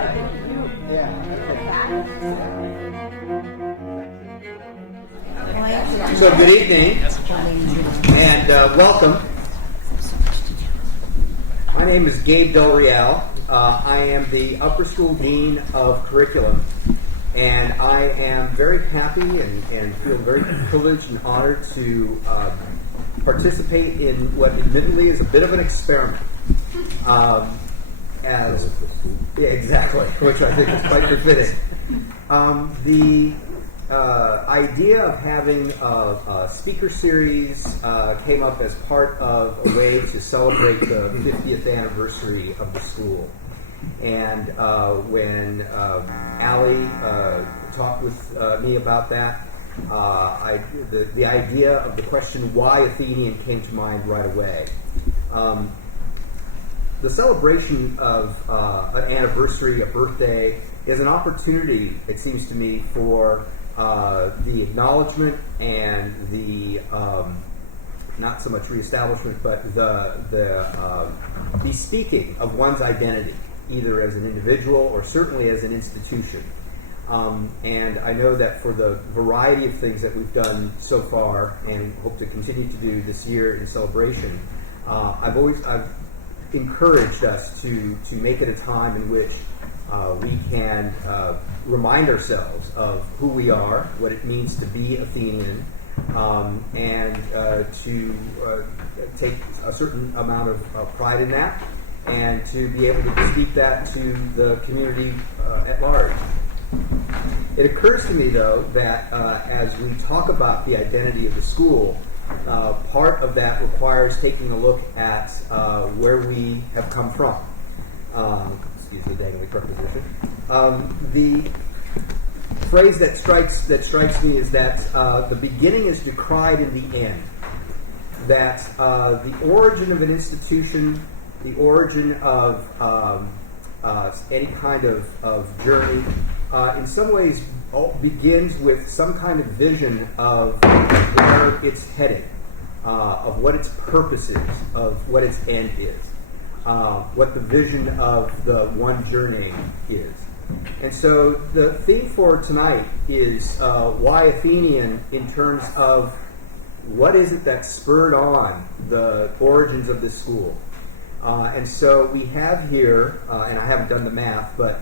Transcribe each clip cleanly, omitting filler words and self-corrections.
So good evening and welcome. My name is Gabe Del Real. I am the Upper School Dean of Curriculum, and I am very happy and feel very privileged and honored to participate in what admittedly is a bit of an experiment. Exactly, which I think is quite befitting. The idea of having a speaker series came up as part of a way to celebrate the 50th anniversary of the school. And when Allie talked with me about that, the idea of the question why Athenian came to mind right away. The celebration of an anniversary, a birthday, is an opportunity, it seems to me, for the acknowledgement and the not so much reestablishment, but the speaking of one's identity, either as an individual or certainly as an institution. And I know that for the variety of things that we've done so far and hope to continue to do this year in celebration, I've encouraged us to make it a time in which we can remind ourselves of who we are, what it means to be Athenian, and to take a certain amount of pride in that, and to be able to speak that to the community at large. It occurs to me, though, that as we talk about the identity of the school, part of that requires taking a look at where we have come from. Excuse the dangly preposition. The phrase that strikes me is that the beginning is decried in the end. That the origin of an institution, the origin of any kind of journey, in some ways begins with some kind of vision of where it's heading, of what its purpose is, of what its end is, what the vision of the one journeying is. And so the theme for tonight is why Athenian, in terms of what is it that spurred on the origins of this school. And so we have here, and I haven't done the math, but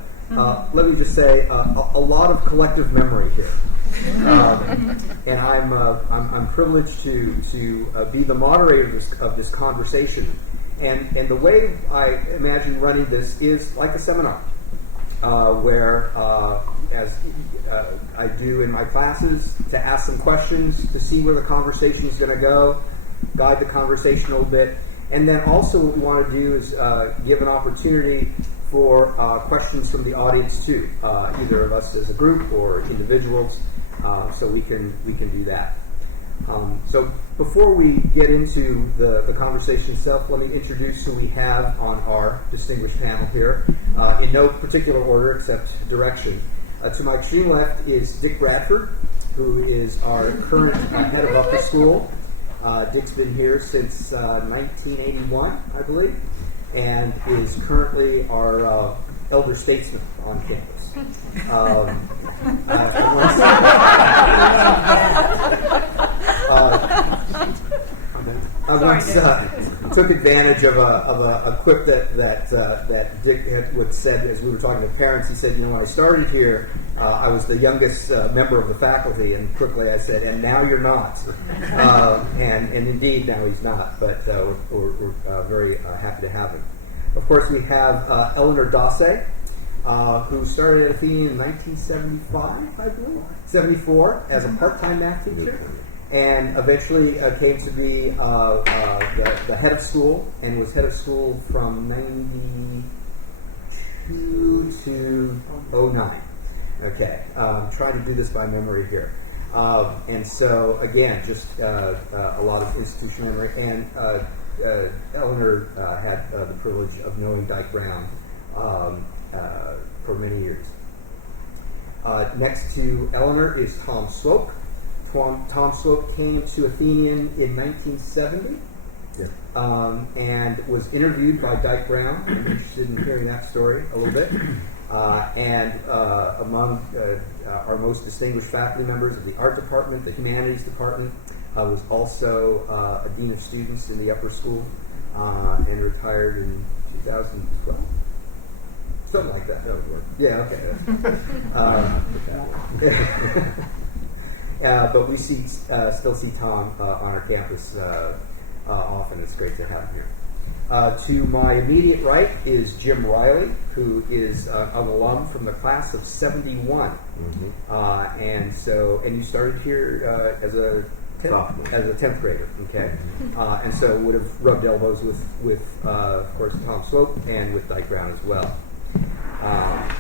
let me just say a lot of collective memory here, and I'm privileged to be the moderator of this conversation. And the way I imagine running this is like a seminar, where as I do in my classes, to ask some questions to see where the conversation is going to go, guide the conversation a little bit, and then also what we want to do is give an opportunity for questions from the audience too, either of us as a group or individuals, so we can do that. So before we get into the conversation itself, let me introduce who we have on our distinguished panel here, in no particular order except direction. To my extreme left is Dick Bradford, who is our current head of upper school. Dick's been here since 1981, I believe, and is currently our elder statesman on campus. I once took advantage of a quip that Dick had said as we were talking to parents. He said, when I started here, I was the youngest member of the faculty, and quickly I said, and now you're not. And indeed, now he's not, but we're very happy to have him. Of course, we have Eleanor Dase, who started at Athenian in 1975, I believe, 74, as a part-time math teacher, and eventually came to be the head of school, and was head of school from 92 to 09. Okay, trying to do this by memory here. And so, again, just a lot of institutional memory. And Eleanor had the privilege of knowing Dyke Brown for many years. Next to Eleanor is Tom Swope. Tom Swope came to Athenian in 1970. And was interviewed by Dyke Brown. I'm interested in hearing that story a little bit. And among our most distinguished faculty members of the art department, the humanities department, was also a dean of students in the upper school and retired in 2012. Something like that. Yeah, okay. But we still see Tom on our campus often. It's great to have him here. To my immediate right is Jim Wiley, who is an alum from the class of '71, and you started here as a 10th grader, okay, and so would have rubbed elbows with of course Tom Swope and with Dyke Brown as well.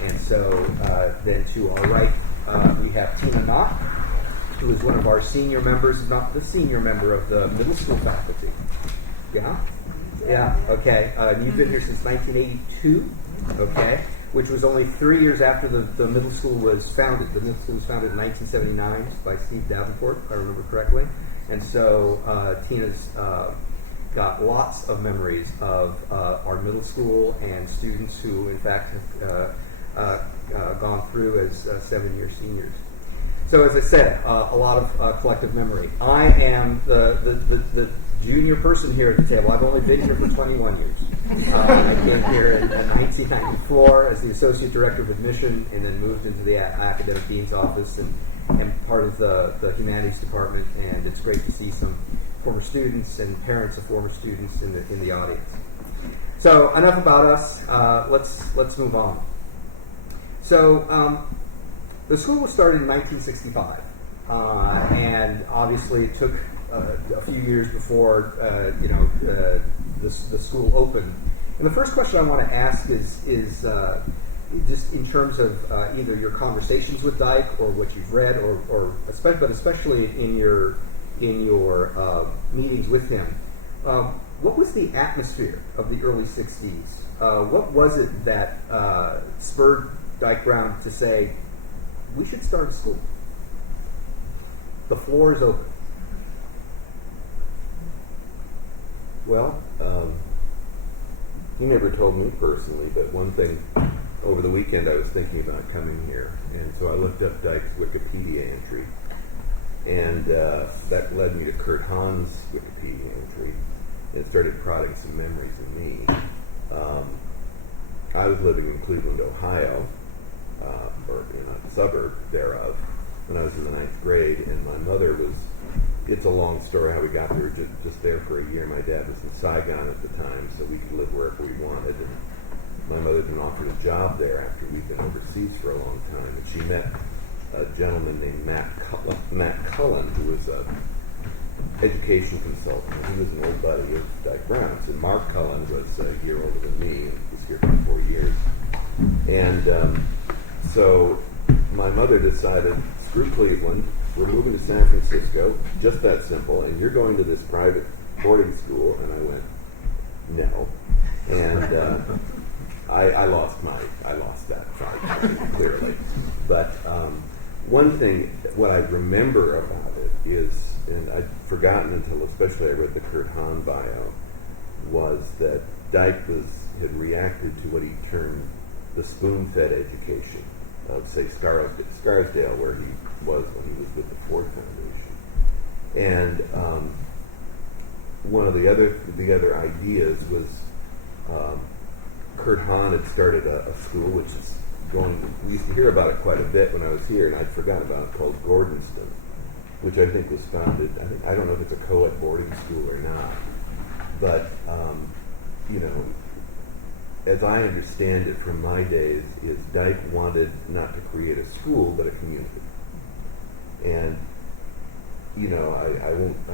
And so then to our right we have Tina Nott, who is one of our senior members, not the senior member of the middle school faculty. Yeah, okay. And you've been here since 1982, okay, which was only 3 years after the middle school was founded. The middle school was founded in 1979 by Steve Davenport, if I remember correctly. And so Tina's got lots of memories of our middle school and students who, in fact, have gone through as 7-year seniors. So, as I said, a lot of collective memory. I am the junior person here at the table. I've only been here for 21 years. I came here in 1994 as the Associate Director of Admission and then moved into the Academic Dean's Office and part of the Humanities Department. And it's great to see some former students and parents of former students in the audience. So enough about us. Let's move on. So the school was started in 1965. And obviously it took a few years before the school opened. And the first question I want to ask is just in terms of either your conversations with Dyke or what you've read, but especially in your meetings with him. What was the atmosphere of the early '60s? What was it that spurred Dyke Brown to say, we should start a school? The floor is open. Well, he never told me personally, but one thing, over the weekend I was thinking about coming here, and so I looked up Dyke's Wikipedia entry, and that led me to Kurt Hahn's Wikipedia entry, and started prodding some memories in me. I was living in Cleveland, Ohio, or in a suburb thereof, when I was in the 9th grade, and my mother was, it's a long story how we got there, just there for a year. My dad was in Saigon at the time, so we could live wherever we wanted, and my mother had been offered a job there after we'd been overseas for a long time, and she met a gentleman named Matt Cullen, who was an education consultant, and he was an old buddy of Dyke Brown. So Mark Cullen was a year older than me, and was here for 4 years. And so my mother decided, screw Cleveland, we're moving to San Francisco, just that simple, and you're going to this private boarding school. And I went, no. And I lost that fight, clearly. But one thing, what I remember about it is, and I'd forgotten until especially I read the Kurt Hahn bio, was that Dyke had reacted to what he termed the spoon-fed education of, say, Scarsdale, where he was when he was with the Ford Foundation. And one of the other ideas was Kurt Hahn had started a school which is going, we used to hear about it quite a bit when I was here, and I'd forgotten about it, called Gordonston, which I think was founded, I don't know if it's a co-ed boarding school or not, but as I understand it from my days, is Dyke wanted not to create a school, but a community. And, I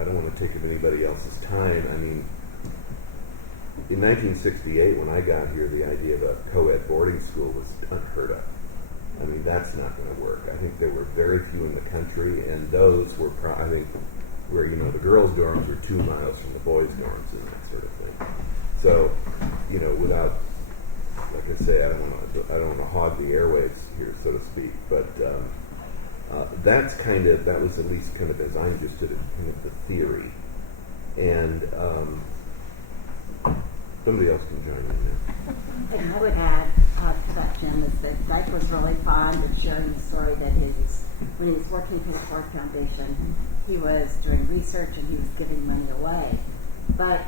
don't want to take up anybody else's time. I mean, in 1968, when I got here, the idea of a co-ed boarding school was unheard of. I mean, that's not going to work. I think there were very few in the country, and those were, I think, where, the girls' dorms were 2 miles from the boys' dorms and that sort of thing. So, without, like I say, I don't want to hog the airwaves here, so to speak, but that was at least kind of, as I understood it, kind of the theory. And Somebody else can join in now. And I would add to that, Jim, is that Dyke was really fond of sharing the story that when he was working for the Ford Foundation, he was doing research and he was giving money away. But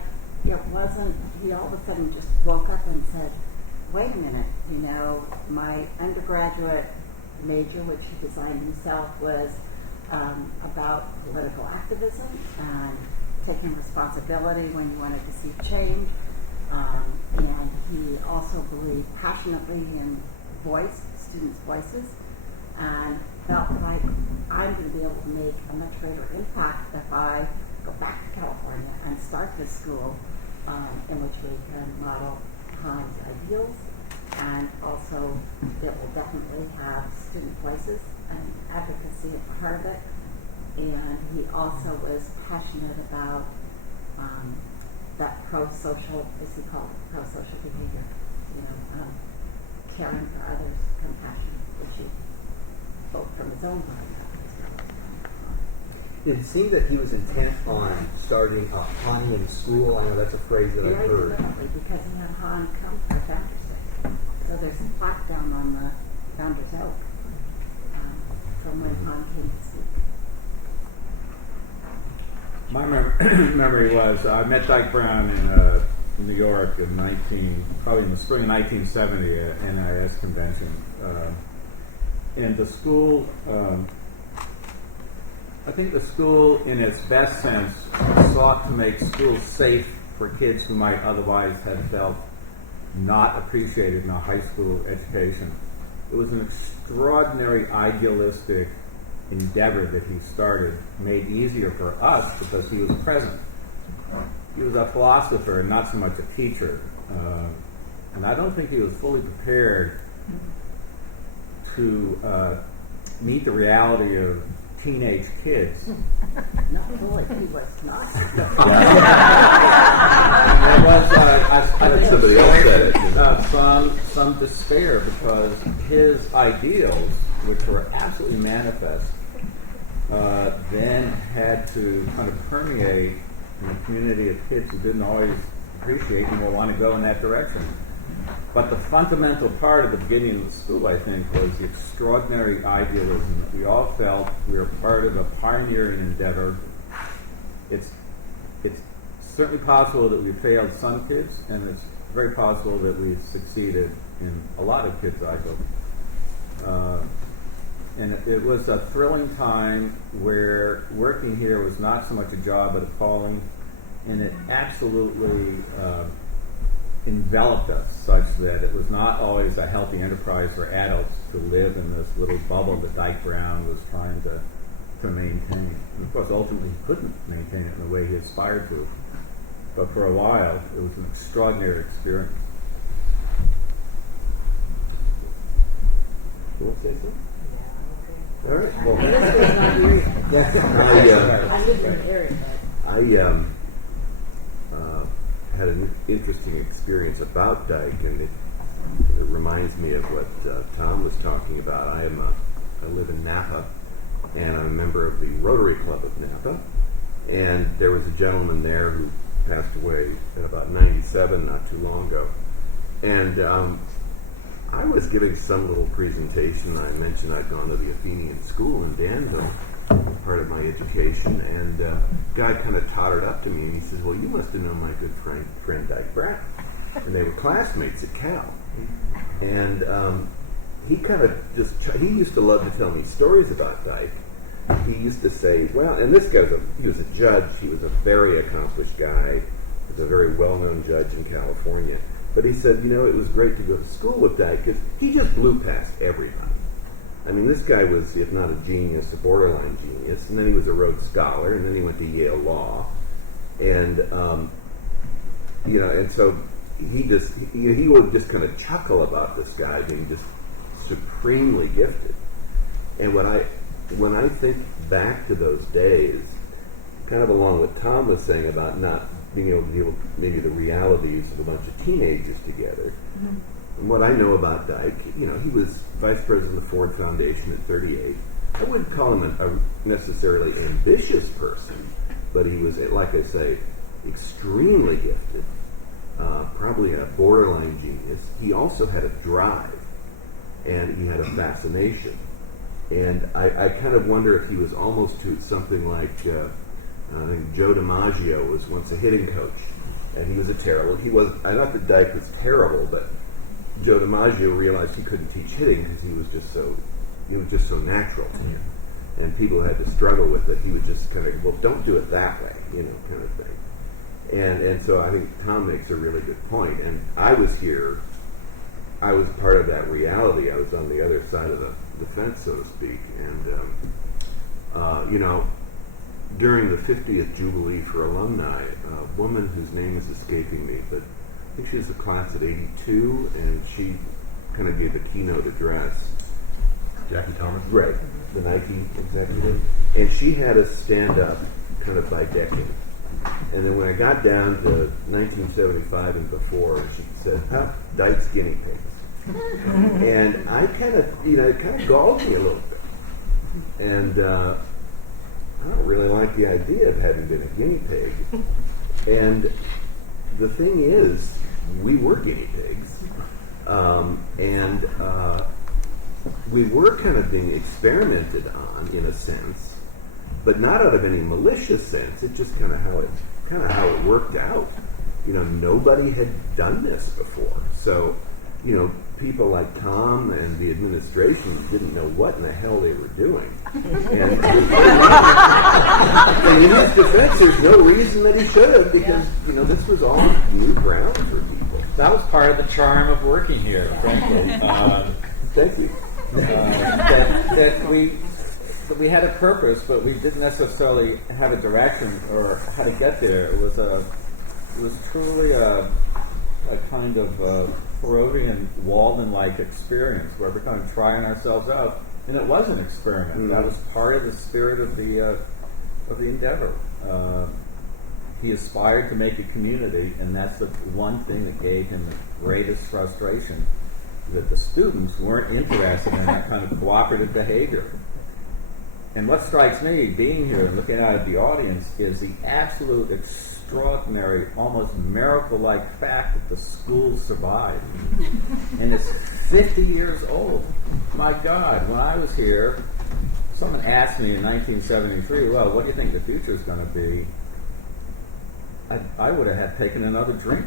it wasn't, he all of a sudden just woke up and said, wait a minute, my undergraduate major, which he designed himself, was about political activism and taking responsibility when you wanted to see change. And he also believed passionately in students' voices, and felt like I'm going to be able to make a much greater impact if I go back to California and start this school in which we can model Hahn's ideals, and also it will definitely have student voices and advocacy at the heart of it. And he also was passionate about that pro-social, as he called it, pro-social behavior, caring for others, compassion, which he spoke from his own mind. It seemed that he was intent on starting a Athenian School. I know that's a phrase that I've Very heard. deliberately, because he had Hahn come for Founders Day. So there's a plaque down on the Founders Oak from when Hahn came to speak. My memory was I met Dyke Brown in New York probably in the spring of 1970 at NIS convention. And the school, I think the school in its best sense sought to make schools safe for kids who might otherwise have felt not appreciated in a high school education. It was an extraordinary idealistic endeavor that he started, made easier for us because he was present. He was a philosopher and not so much a teacher. And I don't think he was fully prepared to meet the reality of teenage kids. Not fully, he was not. There was, I think Somebody else said it. some despair because his ideals, which were absolutely manifest, then had to kind of permeate in a community of kids who didn't always appreciate and want to go in that direction. But the fundamental part of the beginning of the school, I think, was the extraordinary idealism that we all felt we were part of a pioneering endeavor. It's certainly possible that we failed some kids, and it's very possible that we succeeded in a lot of kids' ideals. And it was a thrilling time where working here was not so much a job but a calling, and it absolutely enveloped us such that it was not always a healthy enterprise for adults to live in this little bubble that Dyke Brown was trying to maintain. And of course, ultimately, he couldn't maintain it in the way he aspired to. But for a while, it was an extraordinary experience. You want to say something? All right. And this was not weird. I I lived in the area, had an interesting experience about Dyke, and it reminds me of what Tom was talking about. I live in Napa, and I'm a member of the Rotary Club of Napa, and there was a gentleman there who passed away at about 97 not too long ago, and I was giving some little presentation. I mentioned I'd gone to the Athenian School in Danville, part of my education, and a guy kind of tottered up to me and he says, well, you must have known my good friend Dyke Brown. And they were classmates at Cal. And he kind of he used to love to tell me stories about Dyke. He used to say, well, and this guy he was a judge. He was a very accomplished guy. He was a very well-known judge in California. But he said, it was great to go to school with Dyke because he just blew past everybody. I mean, this guy was, if not a genius, a borderline genius. And then he was a Rhodes Scholar, and then he went to Yale Law. And, and so he would just kind of chuckle about this guy being just supremely gifted. And when I think back to those days, kind of along with Tom was saying about not being able to deal with maybe the realities of a bunch of teenagers together. Mm-hmm. And what I know about Dyke, he was vice president of the Ford Foundation at 38. I wouldn't call him a necessarily ambitious person, but he was, like I say, extremely gifted. genius, he also had a drive, and he had a fascination. And I kind of wonder if he was almost to something like, I think Joe DiMaggio was once a hitting coach, and he was a terrible. He was, not that Dyke was terrible, but Joe DiMaggio realized he couldn't teach hitting because he was just so natural to him, and people had to struggle with it. He would just kind of, well, don't do it that way, kind of thing. And so I think Tom makes a really good point. And I was part of that reality. I was on the other side of the fence, so to speak. And during the 50th Jubilee for alumni, a woman whose name is escaping me, but I think she was a class at 82, and she kind of gave a keynote address. Jackie Thomas? Right, the Nike executive. And she had us stand up kind of by decade. And then when I got down to 1975 and before, she said, Dyke's guinea pigs. And I it kind of galled me a little bit. And I don't really like the idea of having been a guinea pig. And the thing is, we were guinea pigs. And we were kind of being experimented on, in a sense, but not out of any malicious sense. It's just kind of how it worked out. Nobody had done this before, so people like Tom and the administration didn't know what in the hell they were doing. And in his defense, there's no reason that he should have, because this was all new ground for people. That was part of the charm of working here, frankly. Thank you. That we had a purpose, but we didn't necessarily have a direction or how to get there. It was truly a kind of Freudian Walden-like experience where we're kind of trying ourselves out, and it was an experiment. Mm-hmm. That was part of the spirit of the endeavor. He aspired to make a community, and that's the one thing that gave him the greatest frustration, that the students weren't interested in that kind of cooperative behavior. And what strikes me, being here and looking out at the audience, is the absolute extraordinary, almost miracle-like fact that the school survived. And it's 50 years old. My God, when I was here, someone asked me in 1973, well, what do you think the future is going to be? I would have had taken another drink.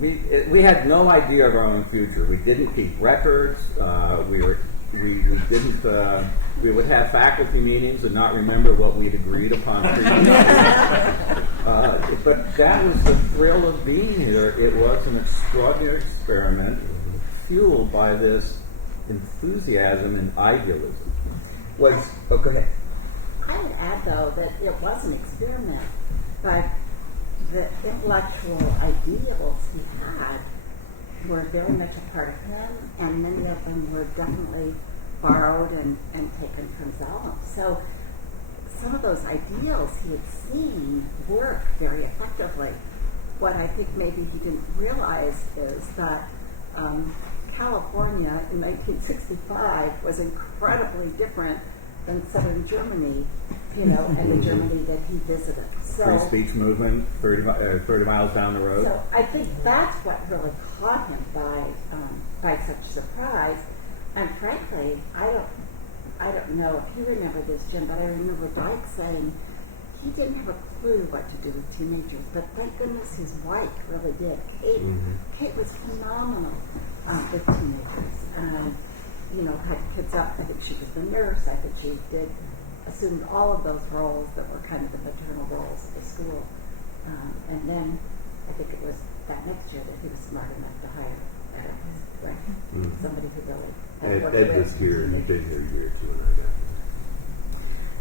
We had no idea of our own future. We didn't keep records. We didn't. We would have faculty meetings and not remember what we'd agreed upon previously. But that was the thrill of being here. It was an extraordinary experiment fueled by this enthusiasm and idealism. Go ahead. I would add, though, that it was an experiment, but the intellectual ideals he had were very much a part of him, and many of them were definitely borrowed and taken from Zell. So some of those ideals he had seen work very effectively. What I think maybe he didn't realize is that California in 1965 was incredibly different than southern Germany, and the Germany that he visited. So, free speech movement, 30 miles down the road. So I think that's what really caught him by such surprise. And frankly, I don't know if you remember this, Jim, but I remember Dyke saying he didn't have a clue what to do with teenagers, but thank goodness his wife really did. Kate was phenomenal with teenagers. Had kids up. I think she was the nurse. I think she assumed all of those roles that were kind of the maternal roles at the school. And then I think it was that next year that he was smart enough to hire somebody who really Ed was here, and he'd been here a year or two when I got here.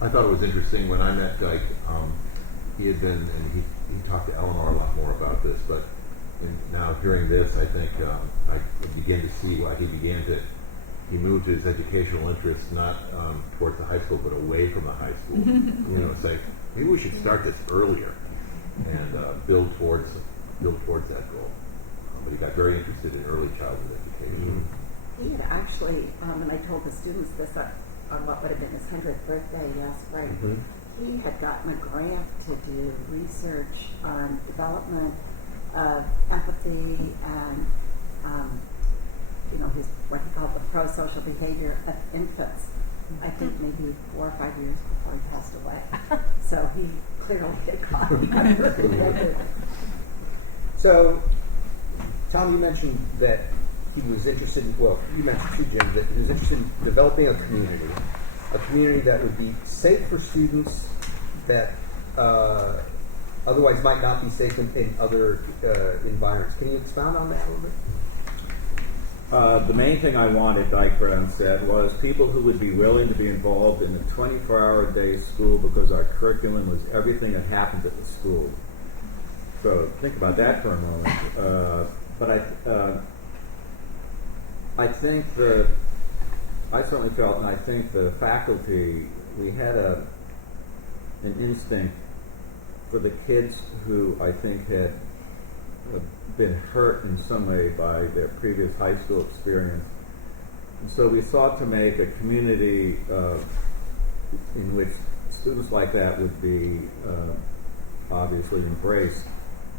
I thought it was interesting when I met Dyke. He had been, and he talked to Eleanor a lot more about this, but now hearing this, I think I begin to see why he moved his educational interests not towards the high school, but away from the high school. It's like, maybe we should start this earlier and build towards that goal. But he got very interested in early childhood education. He had actually, and I told the students this on what would have been his 100th birthday last spring, he had gotten a grant to do research on development of empathy and his what he called the pro-social behavior of infants. I think maybe 4 or 5 years before he passed away. So he clearly had gone. So, Tom, you mentioned that he was interested in, well, you mentioned too, Jim, that he was interested in developing a community that would be safe for students that otherwise might not be safe in other environments. Can you expound on that a little bit? The main thing I wanted, Dyke Brown said, was people who would be willing to be involved in a 24-hour-a-day school because our curriculum was everything that happened at the school. So think about that for a moment. But I think I certainly felt, and I think the faculty, we had an instinct for the kids who I think had been hurt in some way by their previous high school experience. And so we sought to make a community in which students like that would be obviously embraced.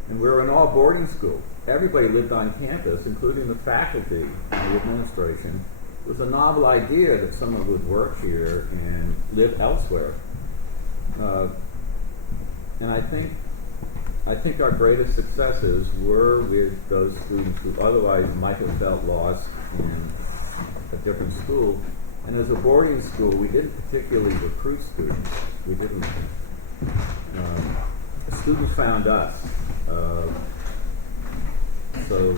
And we were an all boarding school. Everybody lived on campus, including the faculty and the administration. It was a novel idea that someone would work here and live elsewhere. And I think our greatest successes were with those students who otherwise might have felt lost in a different school. And as a boarding school, we didn't particularly recruit students. We didn't. Students found us. So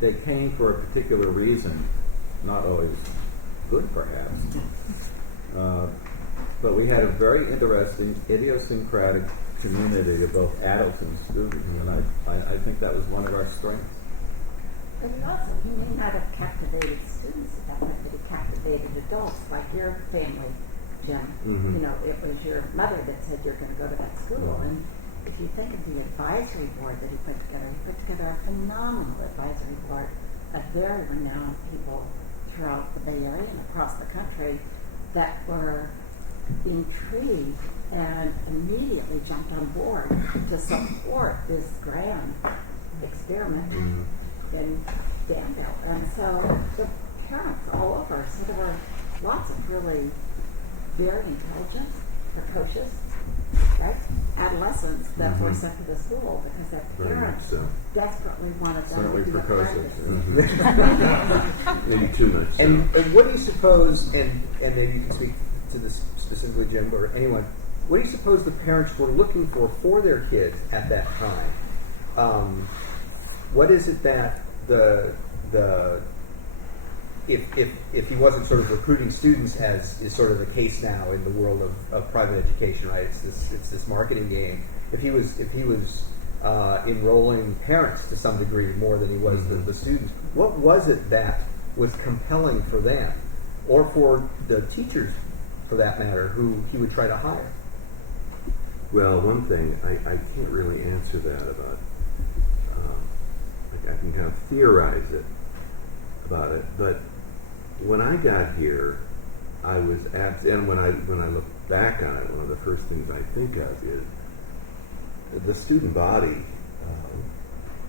they came for a particular reason, not always good perhaps. But we had a very interesting, idiosyncratic community of both adults and students, and I think that was one of our strengths. But he may not have captivated students at that point, but he captivated adults, like your family, Jim. Mm-hmm. It was your mother that said you're going to go to that school. And if you think of the advisory board that he put together a phenomenal advisory board of very renowned people throughout the Bay Area and across the country that were intrigued and immediately jumped on board to support this grand experiment in Danville. And so the parents all over, so there were lots of really very intelligent, precocious, right, adolescents that were sent to the school because their parents desperately wanted them Certainly to be precocious. Maybe too much. So. And what do you suppose, and maybe you can speak to this specifically, Jim, or anyone, what do you suppose the parents were looking for their kids at that time? What is it that if he wasn't sort of recruiting students, as is sort of the case now in the world of private education, right? It's this marketing game. If he was enrolling parents to some degree more than he was the students, what was it that was compelling for them, or for the teachers, for that matter, who he would try to hire? Well, one thing, I can't really answer that about, I can kind of theorize it about it, but when I got here, I was and when I look back on it, one of the first things I think of is the student body,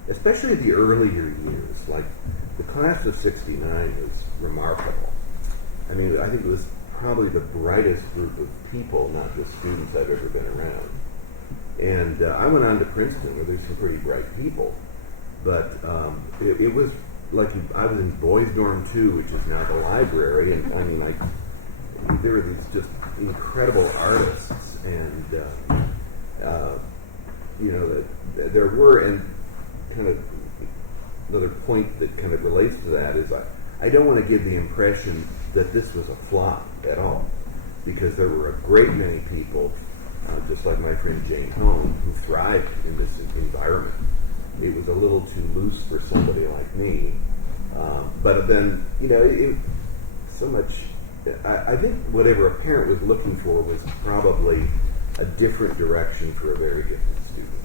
especially the earlier years, like the class of '69 was remarkable. I mean, I think it was probably the brightest group of people, not just students, I've ever been around. And I went on to Princeton, where there's some pretty bright people, but it was like I was in boys' dorm 2, which is now the library, and I mean, there were these just incredible artists, and there were, and kind of another point that kind of relates to that is I don't want to give the impression that this was a flop at all, because there were a great many people, just like my friend Jane Hone, who thrived in this environment. It was a little too loose for somebody like me, but then so much. I think whatever a parent was looking for was probably a different direction for a very different student.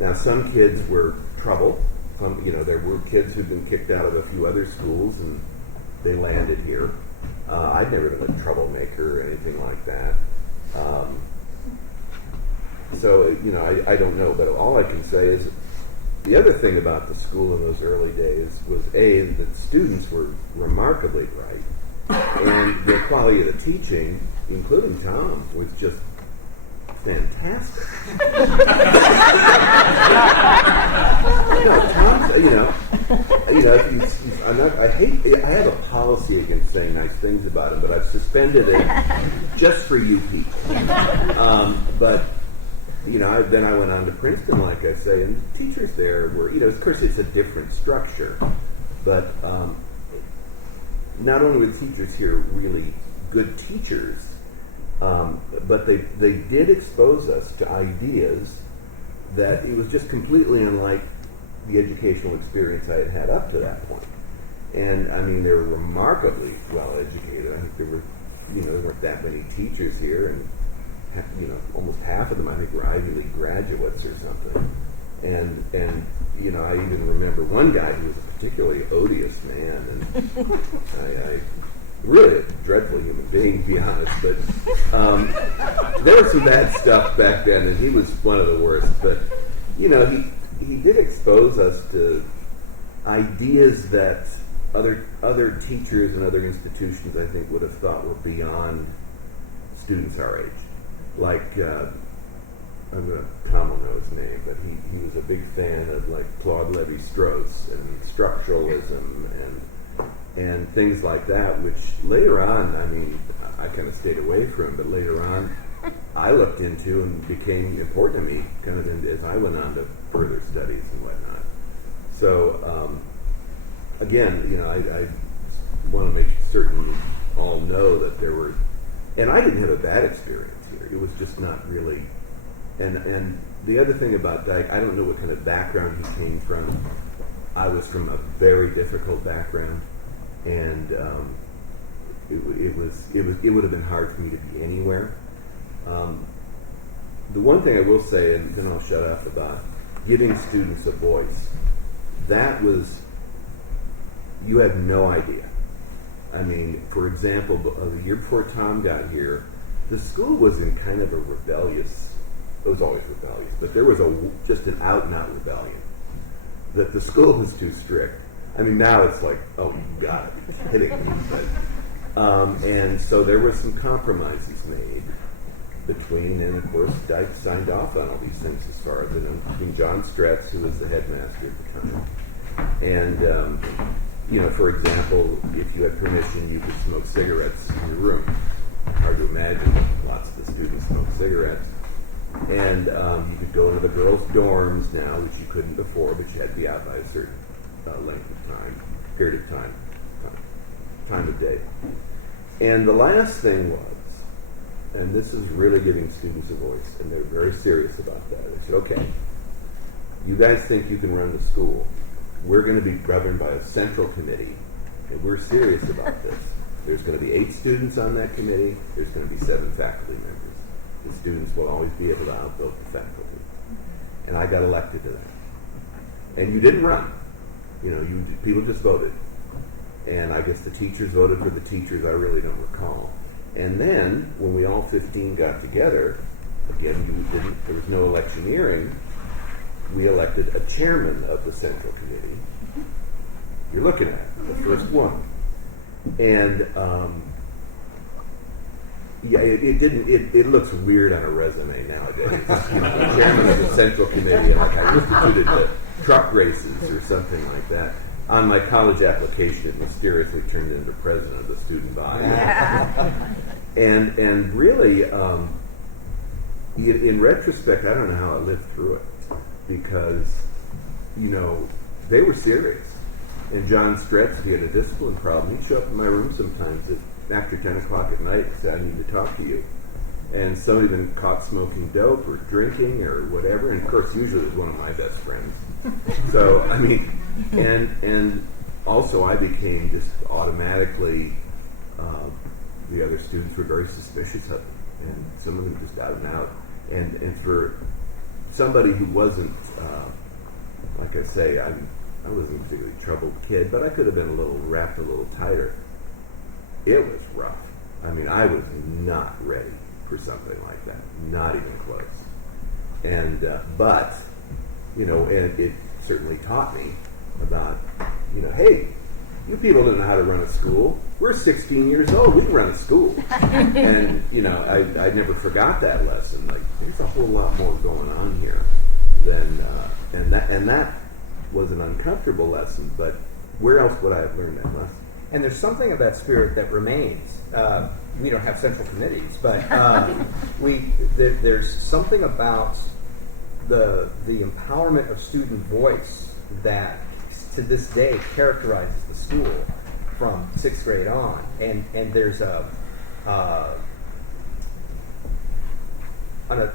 Now, some kids were trouble. There were kids who'd been kicked out of a few other schools and they landed here. I'd never been a troublemaker or anything like that. So I don't know, but all I can say is the other thing about the school in those early days was that students were remarkably bright, and the quality of the teaching, including Tom, was just fantastic. I have a policy against saying nice things about him, but I've suspended it just for you people. Then I went on to Princeton, like I say, and the teachers there were, of course it's a different structure, but not only were the teachers here really good teachers, but they did expose us to ideas that it was just completely unlike the educational experience I had had up to that point. And I mean, they were remarkably well educated. I think there weren't that many teachers here, and almost half of them I think were Ivy League graduates or something. And I even remember one guy who was a particularly odious man, and I really a dreadful human being, to be honest. But there was some bad stuff back then, and he was one of the worst. But he did expose us to ideas that other teachers and other institutions, I think, would have thought were beyond students our age. Like Tom will know his name, but he was a big fan of like Claude Lévi-Strauss and structuralism and things like that, which later on, I mean, I kind of stayed away from, but later on I looked into and became important to me kind of as I went on to further studies and whatnot. So again, I want to make certain you all know that there were, and I didn't have a bad experience here. It was just not really, and the other thing about Dyke, I don't know what kind of background he came from. I was from a very difficult background, and it would have been hard for me to be anywhere. The one thing I will say, and then I'll shut up, about giving students a voice, that was, you had no idea. I mean, for example, the year before Tom got here, the school was in kind of a rebellious, it was always rebellious, but there was just an out-and-out rebellion, that the school was too strict. I mean, now it's like, oh, you gotta be kidding me. But, and so there were some compromises made between, and of course, Dyke signed off on all these things as far as, between John Stretz, who was the headmaster at the time, and, for example, if you had permission, you could smoke cigarettes in your room. Hard to imagine, lots of the students smoke cigarettes. And you could go into the girls' dorms now, which you couldn't before, but you had to be out by a certain length of time, period of time of day. And the last thing was, and this is really giving students a voice, and they're very serious about that. They said, okay, you guys think you can run the school. We're going to be governed by a central committee, and we're serious about this. There's going to be 8 students on that committee. There's going to be 7 faculty members. The students will always be able to outvote the faculty. And I got elected to that. And you didn't run. People just voted. And I guess the teachers voted for the teachers. I really don't recall. And then, when we all 15 got together, again, there was no electioneering, we elected a chairman of the central committee. You're looking at it, the first one. And it looks weird on a resume nowadays. The chairman of the central committee, like I instituted the truck races or something like that. On my college application, it mysteriously turned into president of the student body. And really, in retrospect, I don't know how I lived through it, because, they were serious. And John Stretz, he had a discipline problem. He'd show up in my room sometimes after 10 o'clock at night and say, I need to talk to you. And some of them caught smoking dope or drinking or whatever. And of course, usually it was one of my best friends. So, I mean, and also I became just automatically, the other students were very suspicious of him. And some of them just out and out. And for somebody who wasn't, like I say, I wasn't a particularly troubled kid, but I could have been wrapped a little tighter. It was rough. I mean, I was not ready for something like that. Not even close. And, but and it certainly taught me about, hey, you people don't know how to run a school. We're 16 years old. We can run a school. And, I never forgot that lesson. Like, there's a whole lot more going on here than, and that was an uncomfortable lesson, but where else would I have learned that lesson? And there's something of that spirit that remains. We don't have central committees, but there's something about the empowerment of student voice that to this day characterizes the school from 6th grade on. And there's an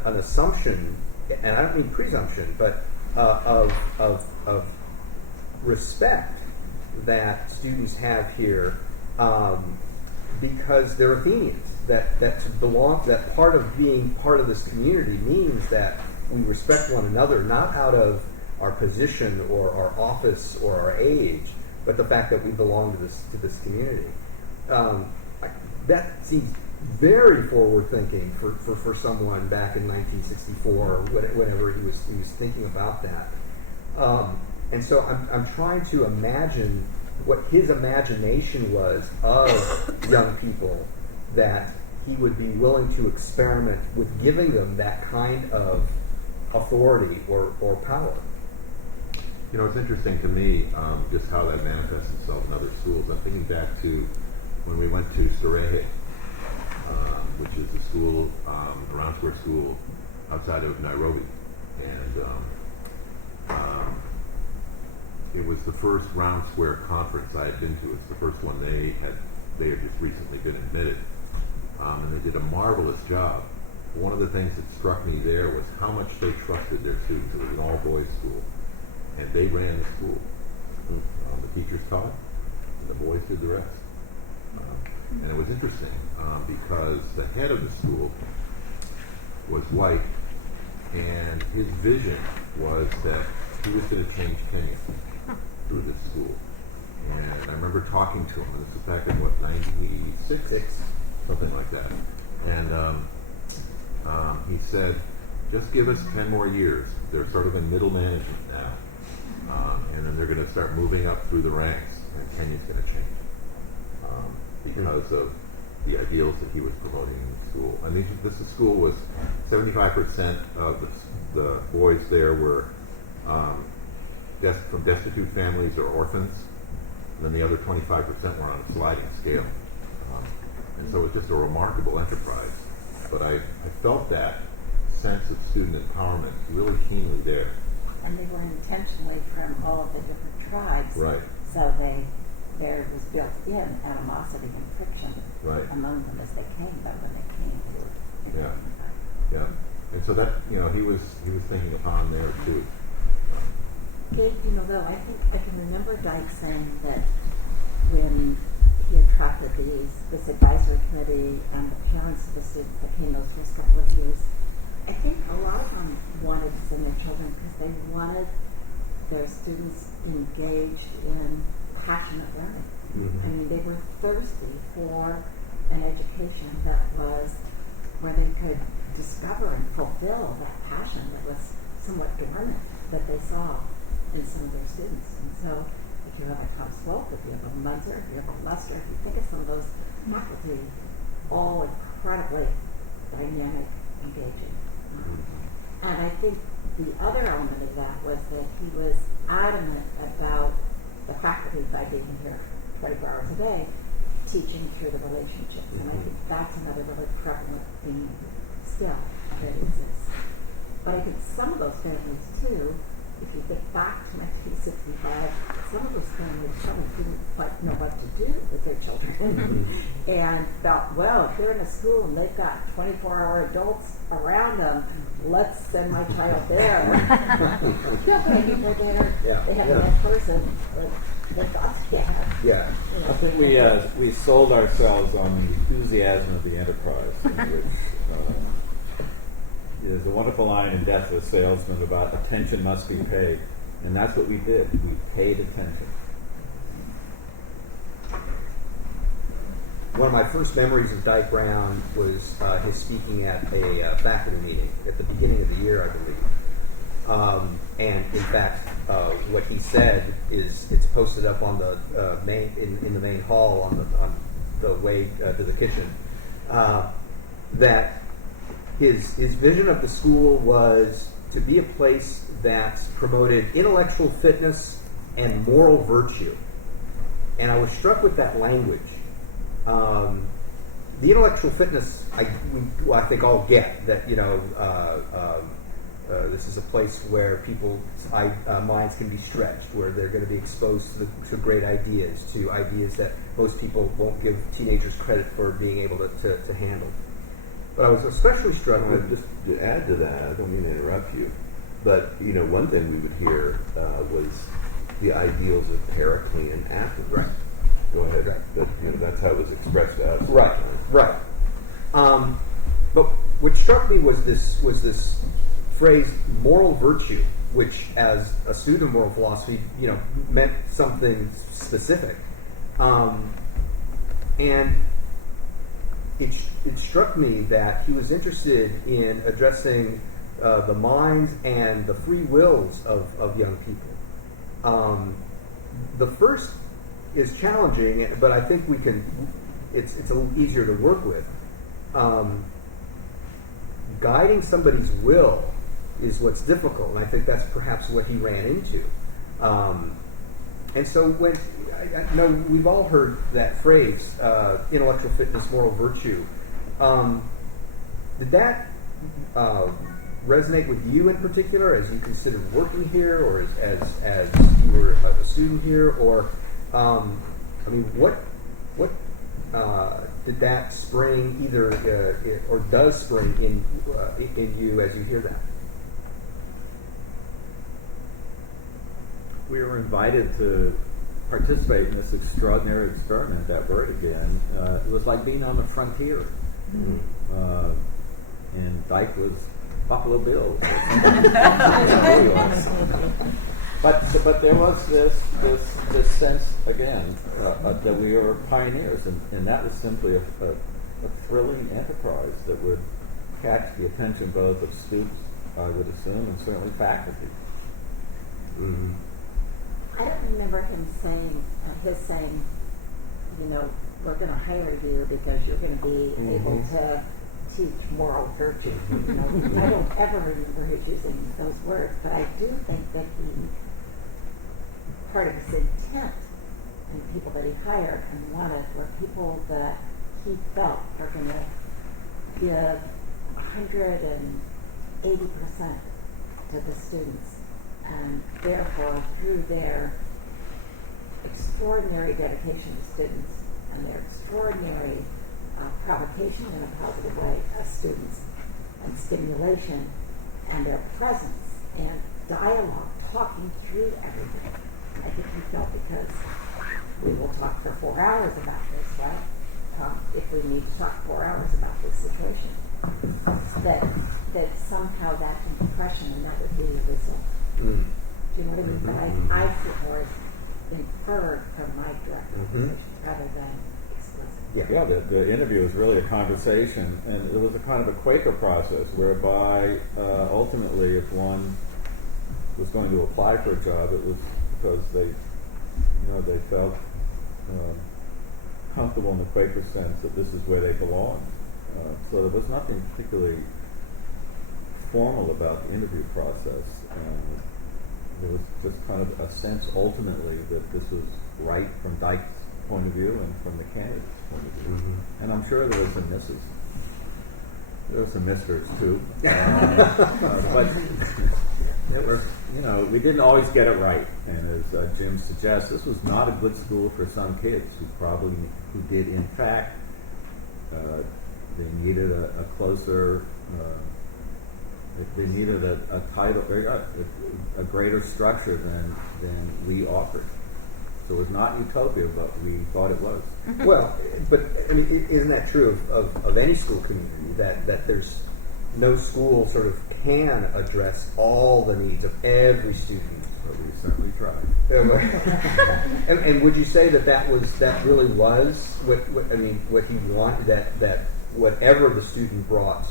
assumption, and I don't mean presumption, but of respect that students have here because they're Athenians. That to belong, that part of being part of this community means that we respect one another, not out of our position or our office or our age, but the fact that we belong to this community. That seems very forward thinking for someone back in 1964 or whenever he was thinking about that. And so I'm trying to imagine what his imagination was of young people, that he would be willing to experiment with giving them that kind of authority or power. It's interesting to me just how that manifests itself in other schools. I'm thinking back to when we went to Sarehe, which is the school, a round square school outside of Nairobi. And it was the first round square conference I had been to. It's the first one they had just recently been admitted. And they did a marvelous job. One of the things that struck me there was how much they trusted their students. It was an all-boys school. And they ran the school. The teachers taught, and the boys did the rest. And it was interesting because the head of the school was white, and his vision was that he was going to change Kenya through this school. And I remember talking to him, and this was back in, 96? Something like that. And he said, just give us 10 more years. They're sort of in middle management now. And then they're going to start moving up through the ranks, and Kenya's going to change because of the ideals that he was promoting in the school. I mean, this school was 75% of the boys there were from destitute families or orphans, and then the other 25% were on a sliding scale. And so it was just a remarkable enterprise. But I felt that sense of student empowerment really keenly there. And they were intentionally from all of the different tribes. Right. So there was built in animosity and friction among them as they came, but when they came, they were Yeah. And so that, he was thinking upon there too. Gabe, though, I think I can remember Dyke saying that when he attracted this advisory committee and the parents of the students that came those first couple of years, I think a lot of them wanted to send their children because they wanted their students engaged in passionate learning. Mm-hmm. I mean, they were thirsty for an education that was where they could discover and fulfill that passion that was somewhat dormant that they saw in some of their students. And so if you have a Tom Swope, if you have a Munzer, if you have a Lester, if you think of some of those faculty, all incredibly dynamic, engaging. And I think the other element of that was that he was adamant about the faculty by being here 24 hours a day, teaching through the relationships. And I think that's another really prevalent theme still that exists. But I think some of those families too, if you think back to 1965, some of those families probably didn't quite know what to do with their children and thought, well, if they're in a school and they've got 24-hour adults around them, let's send my child there. Maybe they're there, they have that person, but they thought they had. Yeah. I think we sold ourselves on the enthusiasm of the enterprise. In which, there's a wonderful line in Death of a Salesman about attention must be paid. And that's what we did. We paid attention. One of my first memories of Dyke Brown was his speaking at a faculty meeting at the beginning of the year, I And in fact, what he said is it's posted up on the main in the main hall on the way to the kitchen. That his vision of the school was to be a place that promoted intellectual fitness and moral virtue. And I was struck with that language. The intellectual fitness, I think all get that, this is a place where people's minds can be stretched, where they're going to be exposed to great ideas, to ideas that most people won't give teenagers credit for being able to handle. But I was especially struck with... Just to add to that, I don't mean to interrupt you, but one thing we would hear was the ideals of Heraclean Athens. Right. Go ahead. Right. That's how it was expressed to us. Right. But what struck me was this phrase moral virtue, which, as a student of moral philosophy, meant something specific, and it struck me that he was interested in addressing the minds and the free wills of young people. The first is challenging, but I think we can. It's a little easier to work with. Guiding somebody's will is what's difficult, and I think that's perhaps what he ran into. And so when I know we've all heard that phrase, intellectual fitness, moral virtue. Did that resonate with you in particular as you considered working here, or as you were a student here, or what did that spring either or does spring in you as you hear that? We were invited to participate in this extraordinary experiment, that word again. It was like being on the frontier. Mm-hmm. And Dyke was Buffalo Bill. But there was this sense, again, that we were pioneers, and that was simply a thrilling enterprise that would catch the attention both of students, I would assume, and certainly faculty. Mm-hmm. I don't remember him saying, we're going to hire you because you're going to be able to teach moral virtue. I don't ever remember him using those words, but I do think that part of his intent and the people that he hired and wanted were people that he felt were going to give 180% to the students. And therefore, through their extraordinary dedication to students and their extraordinary provocation in a positive way of students and stimulation and their presence and dialogue, talking through everything, I think he felt, because we will talk for 4 hours about this, right? If we need to talk 4 hours about this situation, that somehow that impression and that would be the result. Do you know what I mean? But I feel more inferred from my direct conversation rather than explicit. Yeah, the interview was really a conversation, and it was a kind of a Quaker process whereby ultimately, if one was going to apply for a job, it was because they felt comfortable in the Quaker sense that this is where they belonged. So there was nothing particularly formal about the interview process. There was just kind of a sense ultimately that this was right from Dyke's point of view and from the candidate's point of view. Mm-hmm. And I'm sure there were some misses. There were some misters too. But we didn't always get it right. And as Jim suggests, this was not a good school for some kids who did in fact, they needed a closer. They needed a title, a greater structure than we offered. So it was not utopia, but we thought it was. Well, but I mean, isn't that true of any school community, that there's no school sort of can address all the needs of every student? But we certainly tried. And would you say that really was what he wanted, that whatever the student brought,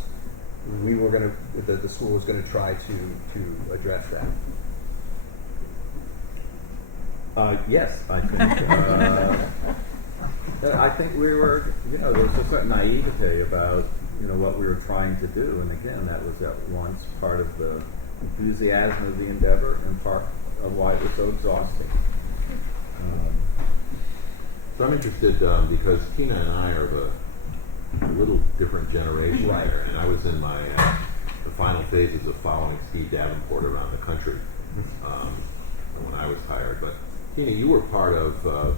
we were going to, the school was going to try to address that. Yes, I think. I think we were, there was a certain naivete about, what we were trying to do, and again, that was at once part of the enthusiasm of the endeavor and part of why it was so exhausting. So I'm interested because Tina and I are of a little different generation Right. here, and I was in my the final phases of following Steve Davenport around the country when I was hired. But Tina, you were part of a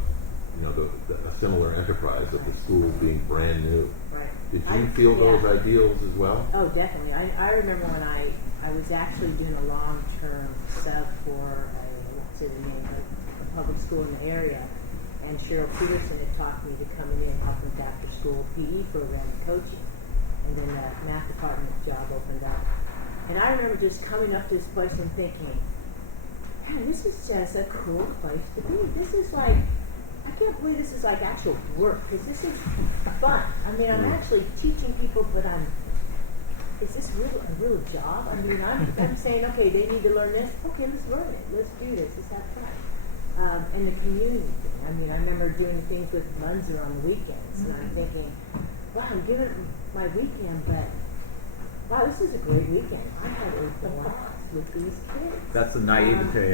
similar enterprise of the school being brand new. Right. Did you feel those ideals as well? Oh, definitely. I remember when I was actually doing a long-term sub for what's the name of a public school in the area, and Cheryl Peterson had taught me to come in and help with after-school PE program and coaching, and then the math department job opened up, and I remember just coming up to this place and thinking, man, this is just a cool place to be. This is like, I can't believe this is like actual work, because this is fun. I mean, I'm actually teaching people, but is this a real job? I mean, I'm saying, okay, they need to learn this. Okay, let's learn it. Let's do this. Let's have fun. And the community thing. I mean, I remember doing things with Munzer on the weekends, and I'm thinking, wow, I'm giving it my weekend, but wow, this is a great weekend. I had a blast with these kids. That's the naivete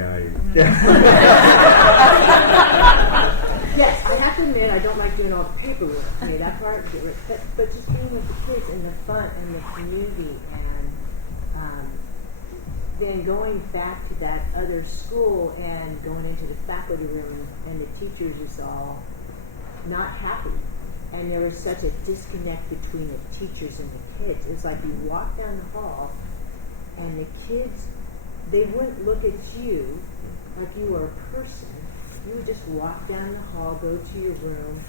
Yes, I have to admit I don't like doing all the paperwork. I mean, that part, but just being with the kids and the fun and the community, and then going back to that other school and going into the faculty room, and the teachers you saw not happy, and there was such a disconnect between the teachers and the kids. It's like you walk down the hall, and the kids, they wouldn't look at you like you were a person. You would just walk down the hall, go to your room,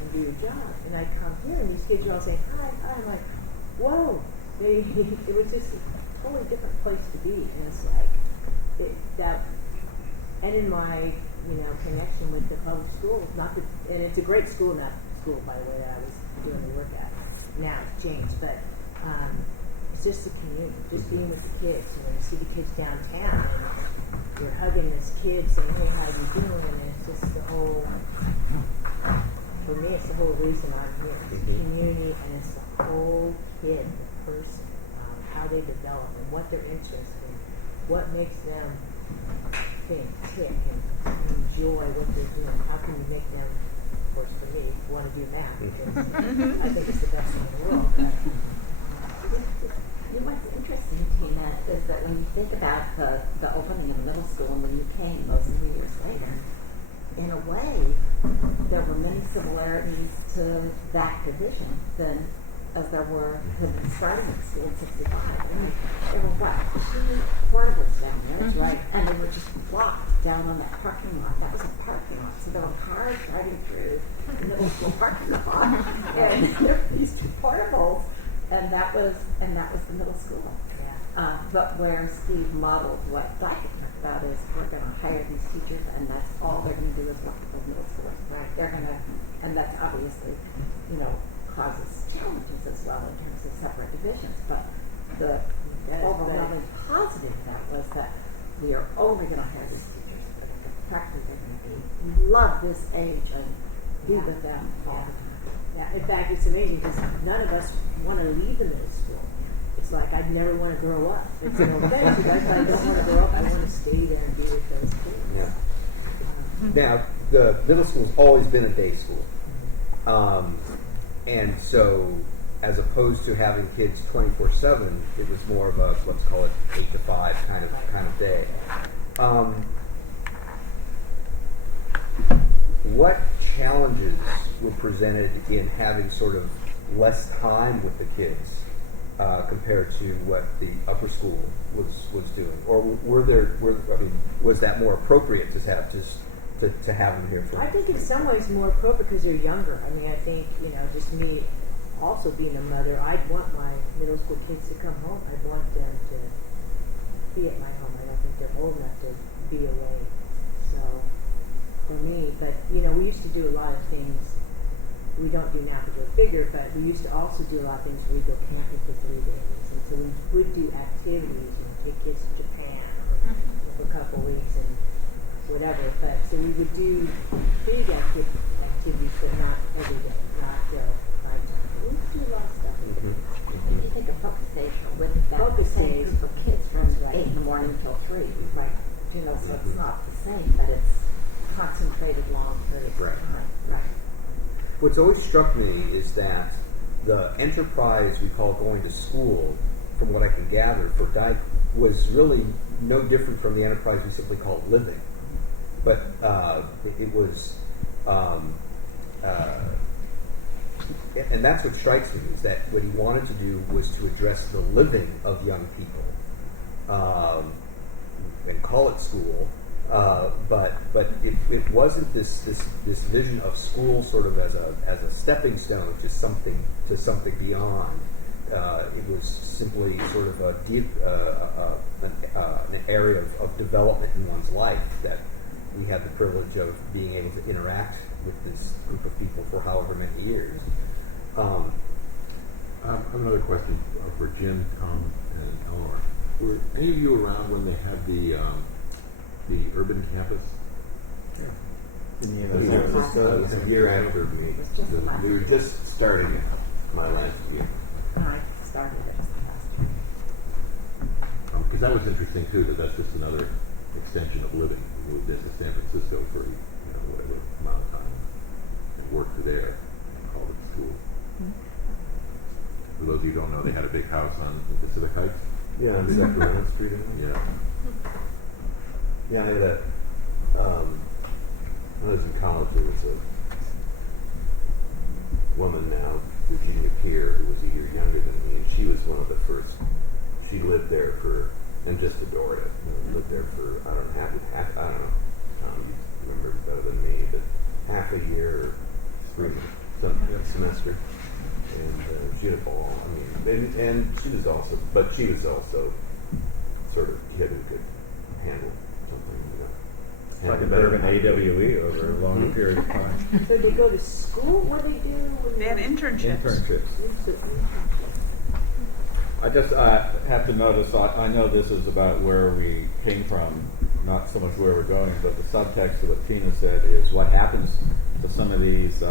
and do your job. And I come here, and these kids are all saying, hi, hi. I'm like, whoa. It was just a totally different place to be. And it's like, and in my, connection with the public school, and it's a great school, that school, by the way, that I was doing the work at. Now it's changed, but it's just the community, just being with the kids. You see the kids downtown, and you're hugging this kid saying, hey, how you doing? And it's just the whole, for me, it's the whole reason I'm here. It's the community, and it's the whole kid, the person, how they develop and what they're interested in, what makes them think, tick, and enjoy what they're doing. How can you make them, of course, for me, want to do math, because I think it's the best thing in the world. What's interesting, Tina, is that when you think about the opening of the middle school and when you came those 3 years later, in a way, there were many similarities to that division than as there were to the starting of school in 65. There were, 2 portables down there, right? And they were just blocked down on that parking lot. That was a parking lot. So there were cars driving through the middle school parking lot. And there were these 2 portables. And that was the middle school. Yeah. But where Steve modeled what Dyke talked about is we're going to hire these teachers, and that's all they're going to do is work with the middle school. Right? They're going to, and that's obviously, causes challenges as well in terms of separate divisions. But the overwhelming positive of that was that we are only going to hire these teachers that are practically going to be love this age and be with them all the time. Yeah, in fact, it's amazing because none of us want to leave the middle school. It's like I'd never want to grow up. It's thanks, you guys. I don't want to grow up. I want to stay there and be with those kids. Yeah. Now, the middle school's always been a day school, and so as opposed to having kids 24/7, it was more of a, let's call it 8 to 5 kind of day. What challenges were presented in having sort of less time with the kids compared to what the upper school was doing, or was that more appropriate to have to have them here for? I think in some ways more appropriate because they're younger. I mean, I think just me also being a mother, I'd want my middle school kids to come home. I'd want them to be at my home. I don't think they're old enough to be away. So for me, but we used to do a lot of things we don't do now because we're bigger, but we used to also do a lot of things where we'd go camping for 3 days. And so we would do activities and take kids to Japan for a couple of weeks and whatever. But so we would do big activities, but not every day, not 5 times. We would do a lot of stuff. If you think of focus days with that Focus same days. group of kids from Right. 8 in the morning till 3, Right. you know, so it's not the same, but it's concentrated long periods Right. of time. Right. What's always struck me is that the enterprise we call going to school, from what I can gather, for Dyke was really no different from the enterprise we simply call living. But it was, and that's what strikes me, is that what he wanted to do was to address the living of young people and call it school. But it wasn't this vision of school sort of as a stepping stone to something beyond. It was simply sort of a deep an area of development in one's life that we had the privilege of being able to interact with this group of people for however many years. I have another question for Jim, Tom, and Eleanor. Were any of you around when they had the urban campus? In the It end, was a year after me. It was just the last We were year. just starting it, my last year. I started it last year. Because that was interesting too. That's just another extension of living. We moved into San Francisco for whatever amount of time and worked there and called it school. For those of you who don't know, they had a big house on Pacific Heights. Yeah, on Sacramento Street. Yeah. Yeah, I had a, when I was in college, there was a woman now, Virginia Peer, who was a year younger than me, and she was one of the first. She lived there and just adored it. Lived there for, I don't know, half I don't know, Tom, you remember better than me, but half a year or semester. And she had a ball. I mean, and she was also sort of kid who could handle something. like a better than AWE over a longer period of time. So they go to school? What do they do? They have internships. Internships. I just have to notice, I know this is about where we came from, not so much where we're going, but the subtext of what Tina said is what happens to some of these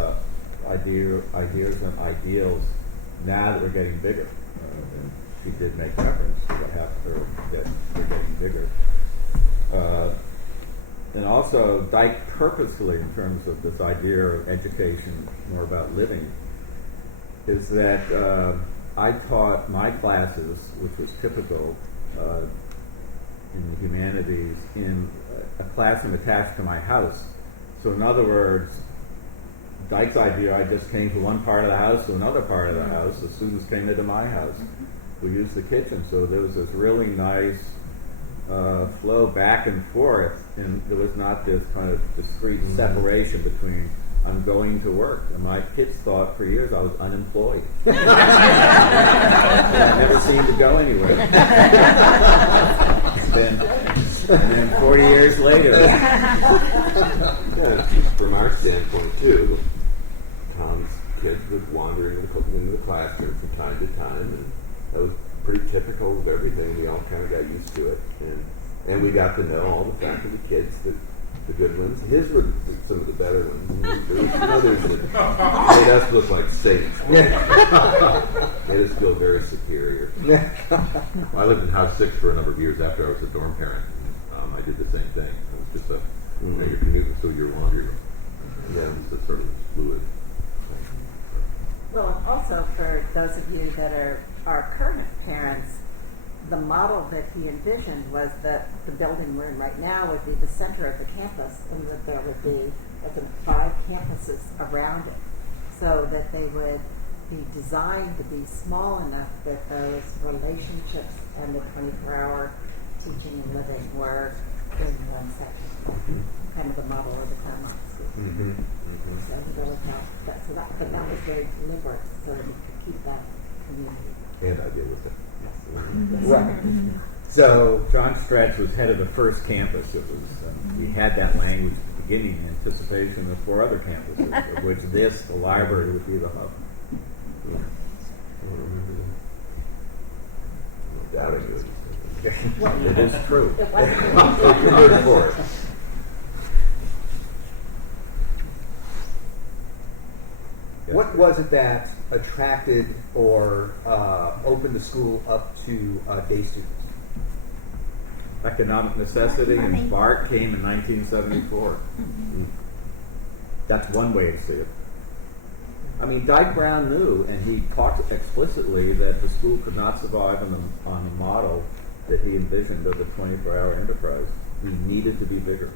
ideas and ideals now that we're getting bigger. And she did make reference to what happened, that we're getting bigger. And also, Dyke purposefully, in terms of this idea of education, more about living, is that I taught my classes, which was typical in the humanities, in a classroom attached to my house. So in other words, Dyke's idea, I just came from one part of the house to another part of the house. The students came into my house. We used the kitchen, so there was this really nice flow back and forth, and there was not this kind of discrete separation between I'm going to work. And my kids thought for years I was unemployed. I never seemed to go anywhere. and then 40 years later. Yeah, from our standpoint too, Tom's kids would wander into the classroom from time to time, and that was pretty typical of everything. We all kind of got used to it, and we got to know all the faculty kids, the good ones. His were some of the better ones. And there was others that made us look like saints. Made us feel very superior. Well, I lived in House 6 for a number of years after I was a dorm parent. I did the same thing. It was just you're commuting, so you're wandering. Yeah. It's just sort of fluid. Well, also for those of you that are our current parents, the model that he envisioned was that the building we're in right now would be the center of the campus, and that there would be 5 campuses around it, so that they would be designed to be small enough that those relationships and the 24-hour teaching and living were in one section, kind of the model of the Claremont School. So he really felt that, but that was very deliberate, so that he could keep that community. And idealistic. Right. So, John Stratz was head of the first campus. It was we had that language at the beginning in anticipation of 4 other campuses, of which the library, would be the hub. Yeah. I don't remember that. I'm doubting it. It is true. It wasn't Take your word for it. what was it that attracted or opened the school up to day students? Economic necessity, and BART came in 1974. That's one way to see it. I mean, Dyke Brown knew, and he talked explicitly that the school could not survive on the model that he envisioned of the 24-hour enterprise. We needed to be bigger.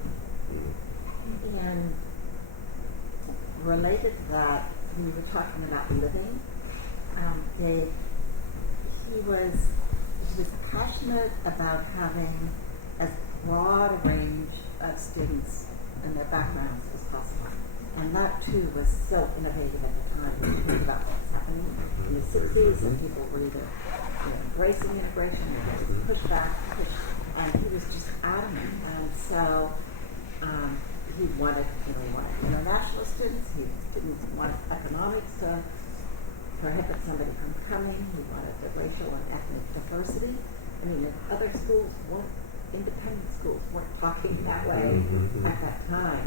And related to that, we were talking about living. He was passionate about having as broad a range of students and their backgrounds as possible. And that too was so innovative at the time. When you think about what was happening in the 60s, and people were either embracing integration or getting pushed back, and he was just adamant. And so he wanted international students. He didn't want economics to prohibit somebody from coming. He wanted the racial and ethnic diversity. I mean, if other schools weren't, independent schools weren't talking that way at that time.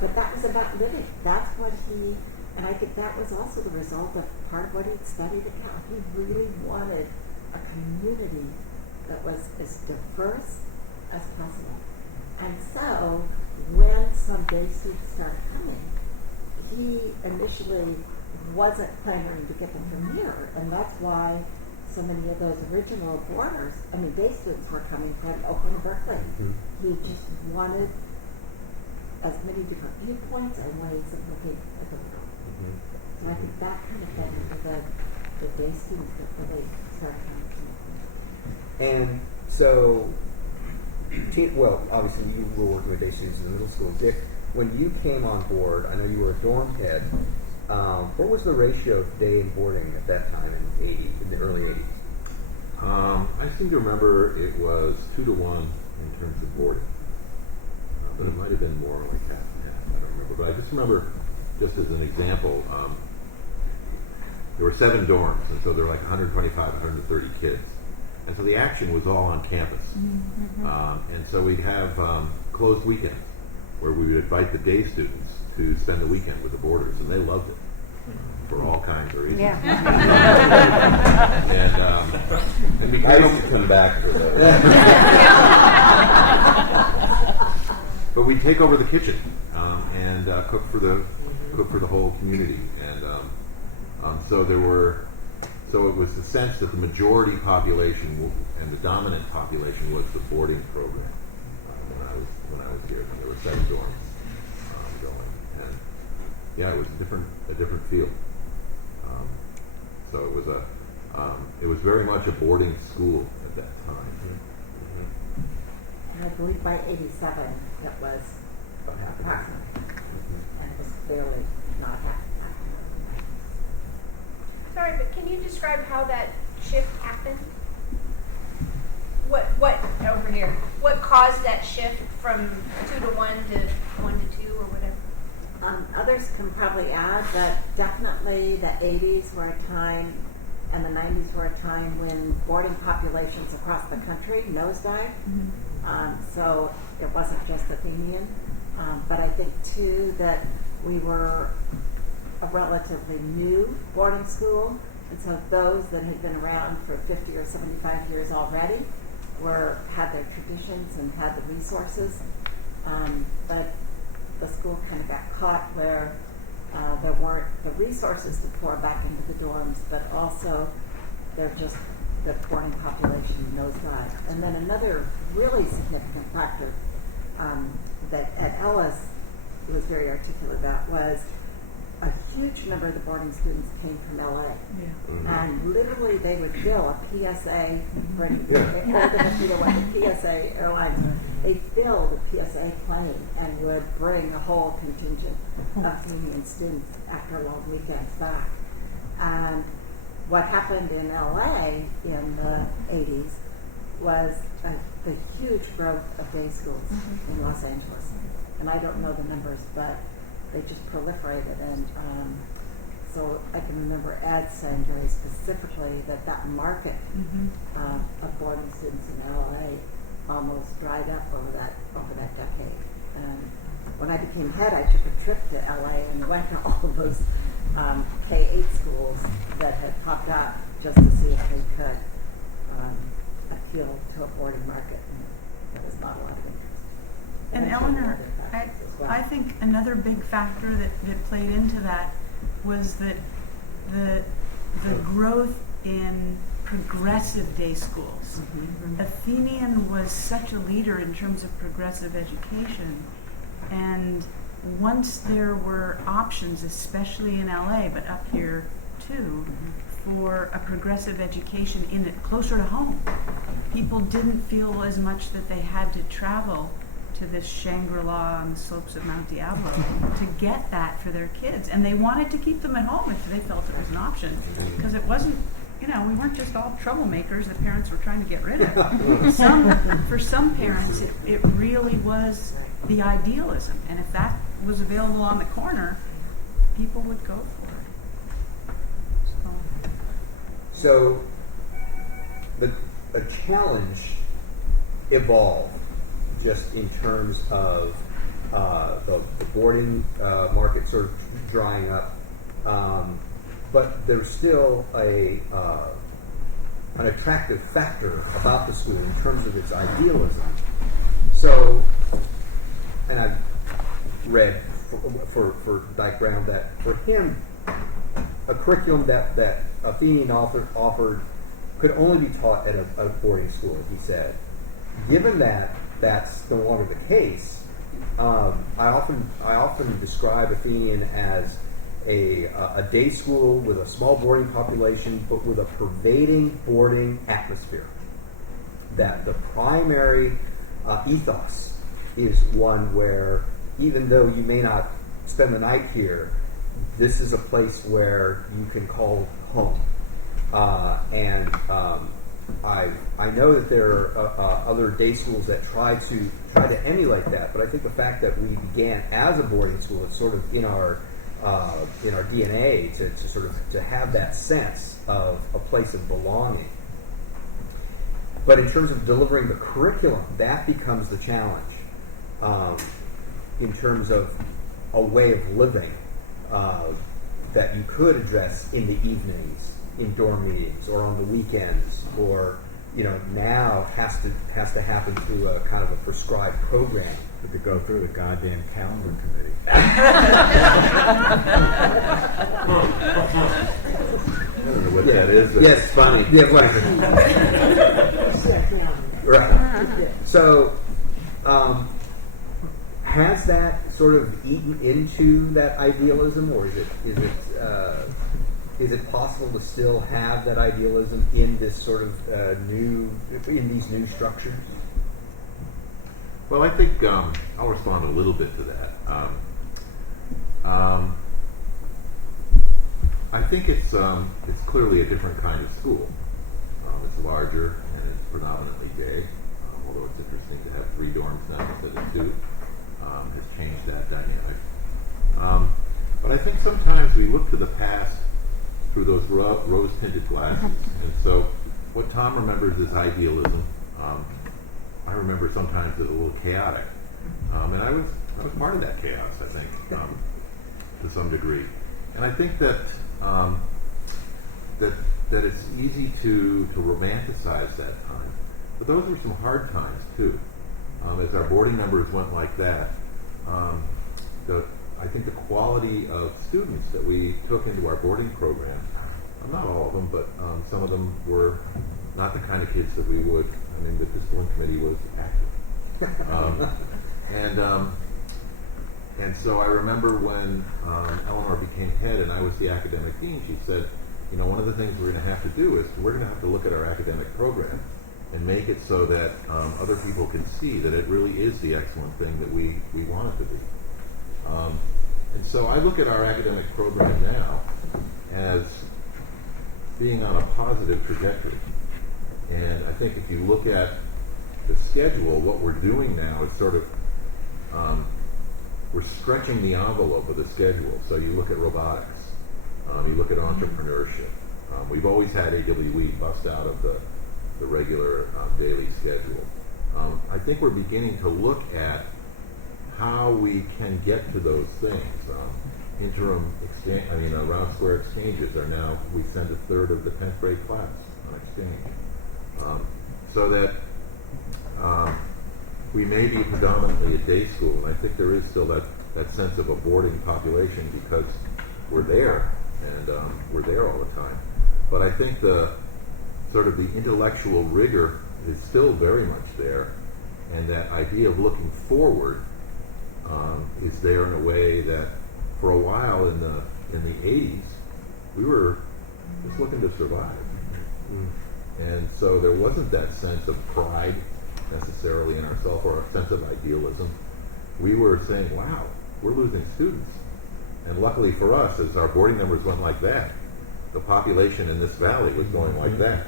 But that was about living. That's what he, and I think that was also the result of part of what he'd studied at Cal. He really wanted a community that was as diverse as possible. And so, when some day students started coming, he initially wasn't clamoring to get them from here, and that's why so many of those original boarders, day students were coming from Oakland and Berkeley. He just wanted as many different viewpoints and ways of looking at the world. So I think that kind of fed into the day students that really started coming to me. And so, well, obviously you were working with day students in the middle school. Dick, when you came on board, I know you were a dorm head. What was the ratio of day and boarding at that time in the early 80s? I seem to remember it was 2 to 1 in terms of boarding. But it might have been more like half and half. I don't remember. But I just remember, just as an example, there were 7 dorms, and so there were like 125, 130 kids. And so the action was all on campus. And so we'd have closed weekends where we would invite the day students to spend the weekend with the boarders, and they loved it for all kinds of reasons. Yeah. And we I used to come back for that. but we'd take over the kitchen and cook for the whole community, and so it was the sense that the majority population and the dominant population was the boarding program when I was here. And there were 7 dorms going, and yeah, it was a different feel. So it was very much a boarding school at that time. And I believe by 87 it was approximately. And it was clearly not happening. Sorry, but can you describe how that shift happened? What over here? What caused that shift from 2 to 1 to 1 to 2 or whatever? Others can probably add, but definitely the 80s were a time, and the 90s were a time when boarding populations across the country nosedived. So it wasn't just Athenian, but I think too that we were a relatively new boarding school, and so those that had been around for 50 or 75 years already had their traditions and had the resources, but the school kind of got caught where there weren't the resources to pour back into the dorms, but also the boarding population nosedived. And then another really significant factor that Ed Ellis was very articulate about was a huge number of the boarding students came from LA. And literally they would fill a PSA, old enough to know what the PSA airlines, they filled a PSA plane and would bring a whole contingent of Athenian students after long weekends back. And what happened in LA in the 80s was the huge growth of day schools in Los Angeles. And I don't know the numbers, but they just proliferated. And so I can remember Ed saying very specifically that market of boarding students in LA almost dried up over that decade. And when I became head, I took a trip to LA and went to all of those K-8 schools that had popped up just to see if they could appeal to a boarding market. And there was not a lot of interest. And I'm sure there were Eleanor, other factors as well. I think another big factor that played into that was that the growth in progressive day schools. Athenian was such a leader in terms of progressive education, and once there were options, especially in LA, but up here too, for a progressive education in it closer to home, people didn't feel as much that they had to travel to this Shangri-La on the slopes of Mount Diablo to get that for their kids. And they wanted to keep them at home if they felt it was an option. Because it wasn't, we weren't just all troublemakers that parents were trying to get rid of. For some parents, it really was the idealism. And if that was available on the corner, people would go for it. So the challenge evolved just in terms of the boarding market sort of drying up, but there's still an attractive factor about the school in terms of its idealism. So, and I've read for Dyke Brown that for him, a curriculum that Athenian offered could only be taught at a boarding school, he said. Given that that's no longer the case, I often describe Athenian as a day school with a small boarding population, but with a pervading boarding atmosphere. That the primary ethos is one where, even though you may not spend the night here, this is a place where you can call home. I know that there are other day schools that try to emulate that, but I think the fact that we began as a boarding school, it's sort of in our DNA to have that sense of a place of belonging. But in terms of delivering the curriculum, that becomes the challenge. In terms of a way of living that you could address in the evenings, in dorm meetings, or on the weekends, or now has to happen through a kind of a prescribed program. We could go through the goddamn calendar committee. I don't know what that is. But Yes, funny. Yeah, right. So, has that sort of eaten into that idealism, or is it possible to still have that idealism in this sort of in these new structures? Well, I think I'll respond a little bit to that. I think it's clearly a different kind of school. It's larger and it's predominantly gay, although it's interesting to have 3 dorms now instead of 2. Has changed that dynamic. But I think sometimes we look to the past through those rose-tinted glasses. And so what Tom remembers is idealism. I remember sometimes it's a little chaotic. And I was part of that chaos, I think, to some degree. And I think that that it's easy to romanticize that time. But those were some hard times, too. As our boarding numbers went like that, I think the quality of students that we took into our boarding program, not all of them, but some of them were not the kind of kids that we would. I mean, the discipline committee was active. And so I remember when Eleanor became head and I was the academic dean, she said, one of the things we're going to have to do is we're going to have to look at our academic program and make it so that other people can see that it really is the excellent thing that we want it to be. And so I look at our academic program now as being on a positive trajectory. And I think if you look at the schedule, what we're doing now is sort of we're stretching the envelope of the schedule. So you look at robotics, you look at entrepreneurship. We've always had AWE bust out of the regular daily schedule. I think we're beginning to look at how we can get to those things. Interim round square exchanges are now, we send a third of the 10th grade class on exchange. So that we may be predominantly a day school, and I think there is still that sense of a boarding population because we're there, and we're there all the time. But I think the sort of the intellectual rigor is still very much there, and that idea of looking forward is there in a way that for a while in the 80s, we were just looking to survive. And so there wasn't that sense of pride necessarily in ourselves or a sense of idealism. We were saying, wow, we're losing students. And luckily for us, as our boarding numbers went like that, the population in this valley was going like that.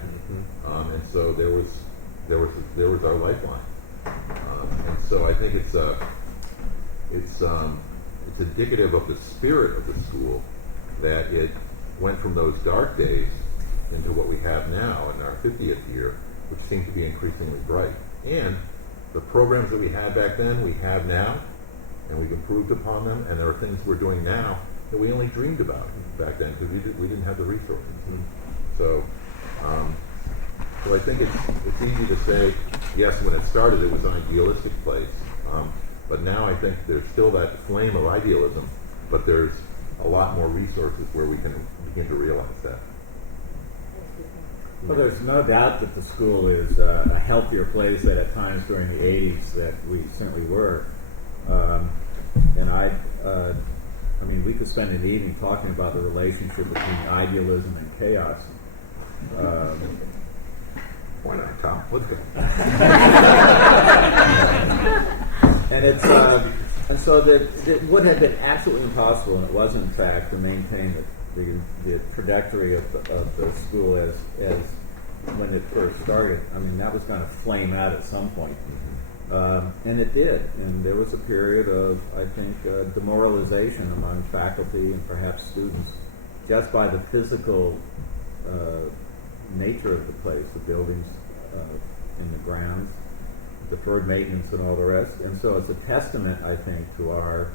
And so there was our lifeline. And so I think it's indicative of the spirit of the school that it went from those dark days into what we have now in our 50th year, which seem to be increasingly bright. And the programs that we had back then, we have now, and we've improved upon them, and there are things we're doing now that we only dreamed about back then because we didn't have the resources. So I think it's easy to say, yes, when it started it was an idealistic place, but now I think there's still that flame of idealism, but there's a lot more resources where we can begin to realize that. Well, there's no doubt that the school is a healthier place than at times during the 80s that we certainly were. And we could spend an evening talking about the relationship between idealism and chaos. Why not, Tom? Let's go. And so that it would have been absolutely impossible, and it was in fact, to maintain the trajectory of the school as when it first started. I mean, that was going to flame out at some point. And it did. And there was a period of, I think, demoralization among faculty and perhaps students just by the physical nature of the place, the buildings and the grounds, deferred maintenance and all the rest. And so it's a testament, I think, to our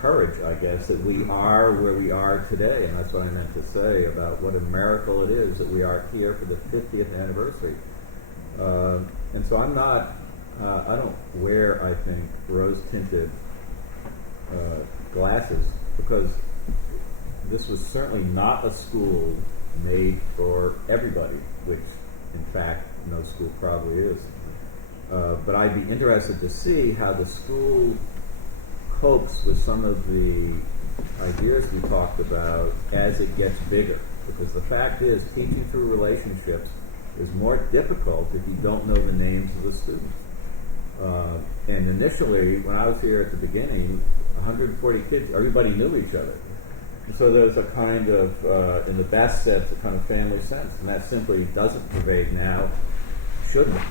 courage, I guess, that we are where we are today. And that's what I meant to say about what a miracle it is that we are here for the 50th anniversary. And so I'm not, I don't wear, I think, rose-tinted glasses because this was certainly not a school made for everybody, which in fact no school probably is. But I'd be interested to see how the school copes with some of the ideas we talked about as it gets bigger. Because the fact is, teaching through relationships is more difficult if you don't know the names of the students. And initially, when I was here at the beginning, 140 kids, everybody knew each other. And so there's a kind of, in the best sense, a kind of family sense. And that simply doesn't pervade now, shouldn't,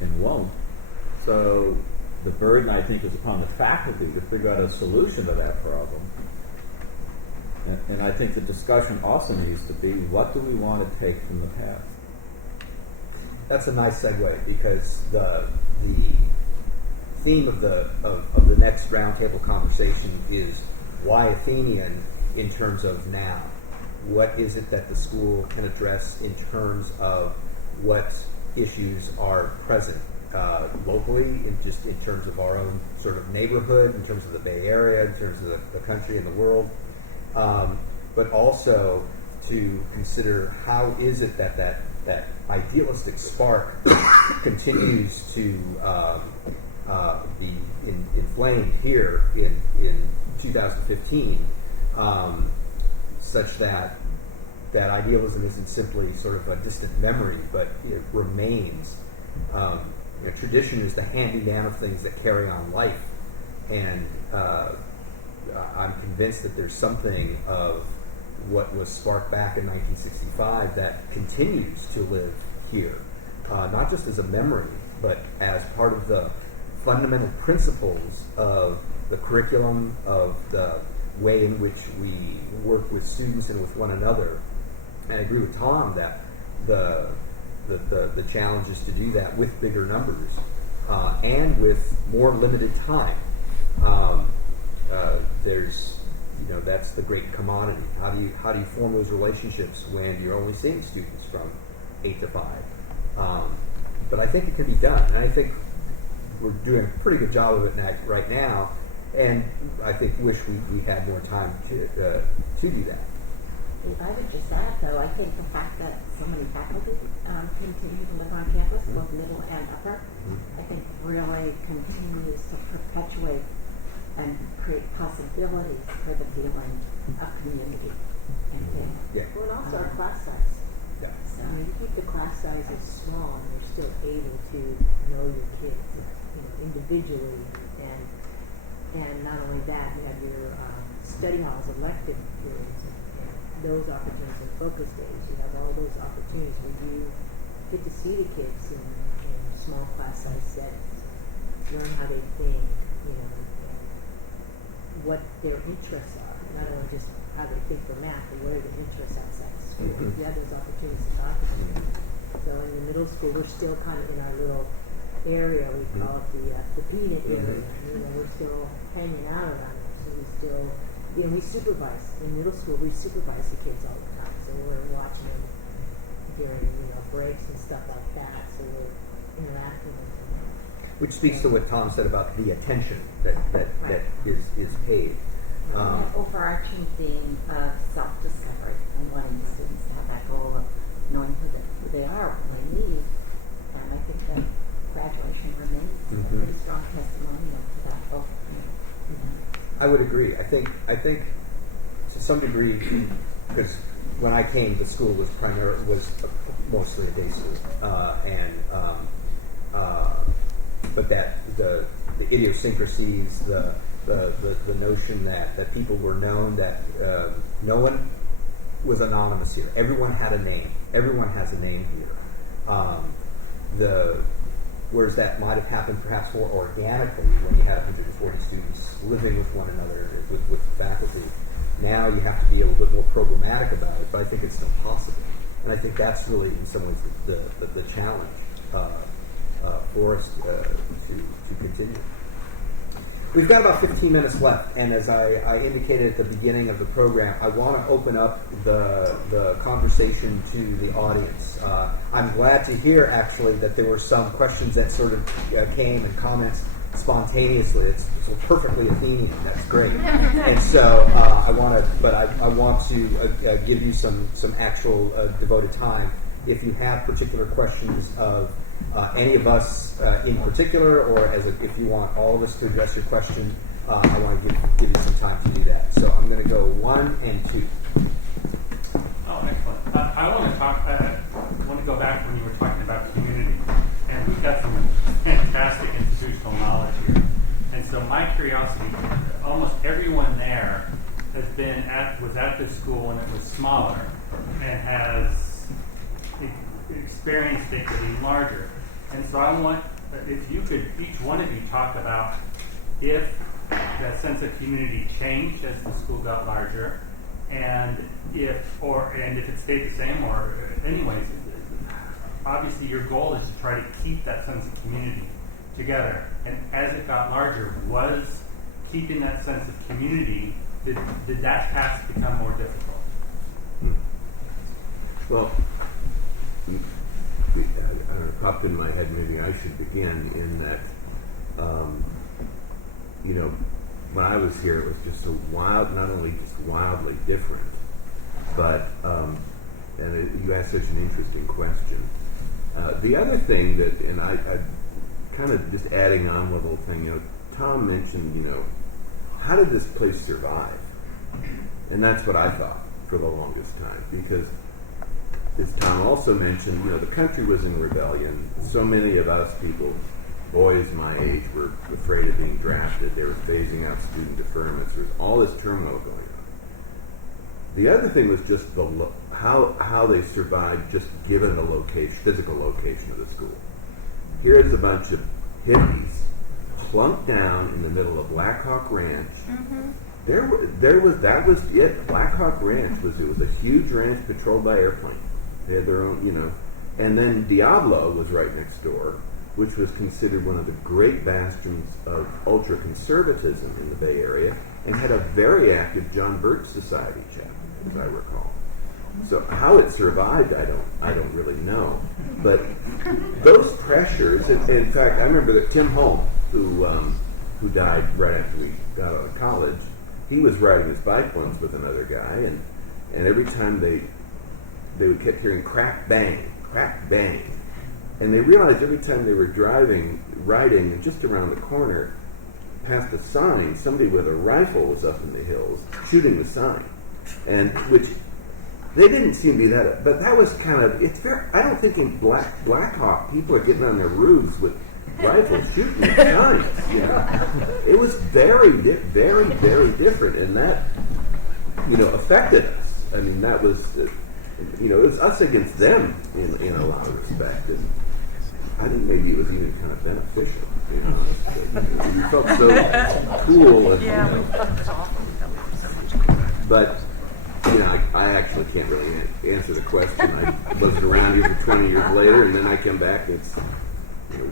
and won't. So the burden, I think, is upon the faculty to figure out a solution to that problem. And I think the discussion also needs to be, what do we want to take from the past? That's a nice segue because the theme of the next roundtable conversation is why Athenian in terms of now. What is it that the school can address in terms of what issues are present locally, in terms of our own sort of neighborhood, in terms of the Bay Area, in terms of the country and the world, but also to consider how is it that idealistic spark continues to be inflamed here in 2015, such that idealism isn't simply sort of a distant memory, but it remains. Tradition is the hand-me-down of things that carry on life, and I'm convinced that there's something of what was sparked back in 1965 that continues to live here, not just as a memory, but as part of the fundamental principles of the curriculum, of the way in which we work with students and with one another. And I agree with Tom that the challenge is to do that with bigger numbers and with more limited time. There's, that's the great commodity. How do you form those relationships when you're only seeing students from 8 to 5? But I think it can be done, and I think we're doing a pretty good job of it right now. And I think wish we had more time to do that. I would just add, though, I think the fact that so many faculty continue to live on campus, both middle and upper, I think really continues to perpetuate and create possibilities for the feeling of community and family. Yeah. Well, and also our class size. Yeah. So, I mean, you keep the class sizes small, and you're still able to know your kids, individually, and not only that, you have your study halls, elective periods, and those opportunities and focus days. You have all those opportunities where you get to see the kids in small class size settings, learn how they think, and what their interests are. Not only just how they think for math, but what are their interests outside of school. You have those opportunities to talk to them. So in the middle school, we're still kind of in our little area, we call it the peanut area. We're still hanging out around there. So we still, we supervise. In middle school, we supervise the kids all the time. So we're watching them during, breaks and stuff like that. So we're interacting with them. Which speaks to what Tom said about the attention that is paid. that overarching theme of self-discovery and wanting the students to have that goal of knowing who they are, what they need. And I think that graduation remains a pretty strong testimonial to that hope. I would agree. I think to some degree, because when I came, the school was mostly a day school, but that the idiosyncrasies, the notion that people were known, that no one was anonymous here. Everyone had a name. Everyone has a name here. Whereas that might have happened perhaps more organically when you had 140 students living with one another, with faculty. Now you have to be a little bit more programmatic about it, but I think it's still possible. And I think that's really, in some ways, the challenge for us to continue. We've got about 15 minutes left, and as I indicated at the beginning of the program, I want to open up the conversation to the audience. I'm glad to hear, actually, that there were some questions that sort of came and comments spontaneously. It's perfectly Athenian. That's great. And so I want to give you some actual devoted time. If you have particular questions of any of us in particular, or if you want all of us to address your question, I want to give you some time to do that. So I'm going to go 1 and 2. Oh, excellent. I want to go back when you were talking about community, and we've got some fantastic institutional knowledge here. And so my curiosity, almost everyone there was at this school when it was smaller, and has experienced it getting larger. And so I want, if you could, each one of you talk about if that sense of community changed as the school got larger, and if it stayed the same, or anyways, obviously your goal is to try to keep that sense of community together. And as it got larger, was keeping that sense of community, did that task become more difficult? Well, popped in my head, maybe I should begin in that, when I was here, it was just not only just wildly different, but, you asked such an interesting question. The other thing that, and I kind of just adding on with a little thing, Tom mentioned, how did this place survive? And that's what I thought for the longest time, because as Tom also mentioned, the country was in rebellion. So many of us people, boys my age, were afraid of being drafted. They were phasing out student deferments. There was all this turmoil going on. The other thing was just how they survived just given the physical location of the school. Here's a bunch of hippies plunked down in the middle of Black Hawk Ranch. That was it. Black Hawk Ranch was a huge ranch patrolled by airplanes. They had their own, and then Diablo was right next door, which was considered one of the great bastions of ultra-conservatism in the Bay Area, and had a very active John Birch Society chapter, as I recall. So how it survived, I don't really know. But those pressures, and in fact, I remember that Tim Holm, who died right after we got out of college, he was riding his bike once with another guy, and every time they would keep hearing crack bang, and they realized every time they were riding, and just around the corner, past a sign, somebody with a rifle was up in the hills shooting the sign, and which they didn't seem to be that. But that was kind of I don't think in Black Hawk people are getting on their roofs with rifles shooting at signs. It was very, very, very different, and that affected us. I mean, that was. It was us against them in a lot of respect, and I think maybe it was even kind of beneficial. We felt so cool, and, but I actually can't really answer the question. I wasn't around here for 20 years later, and then I come back, and it's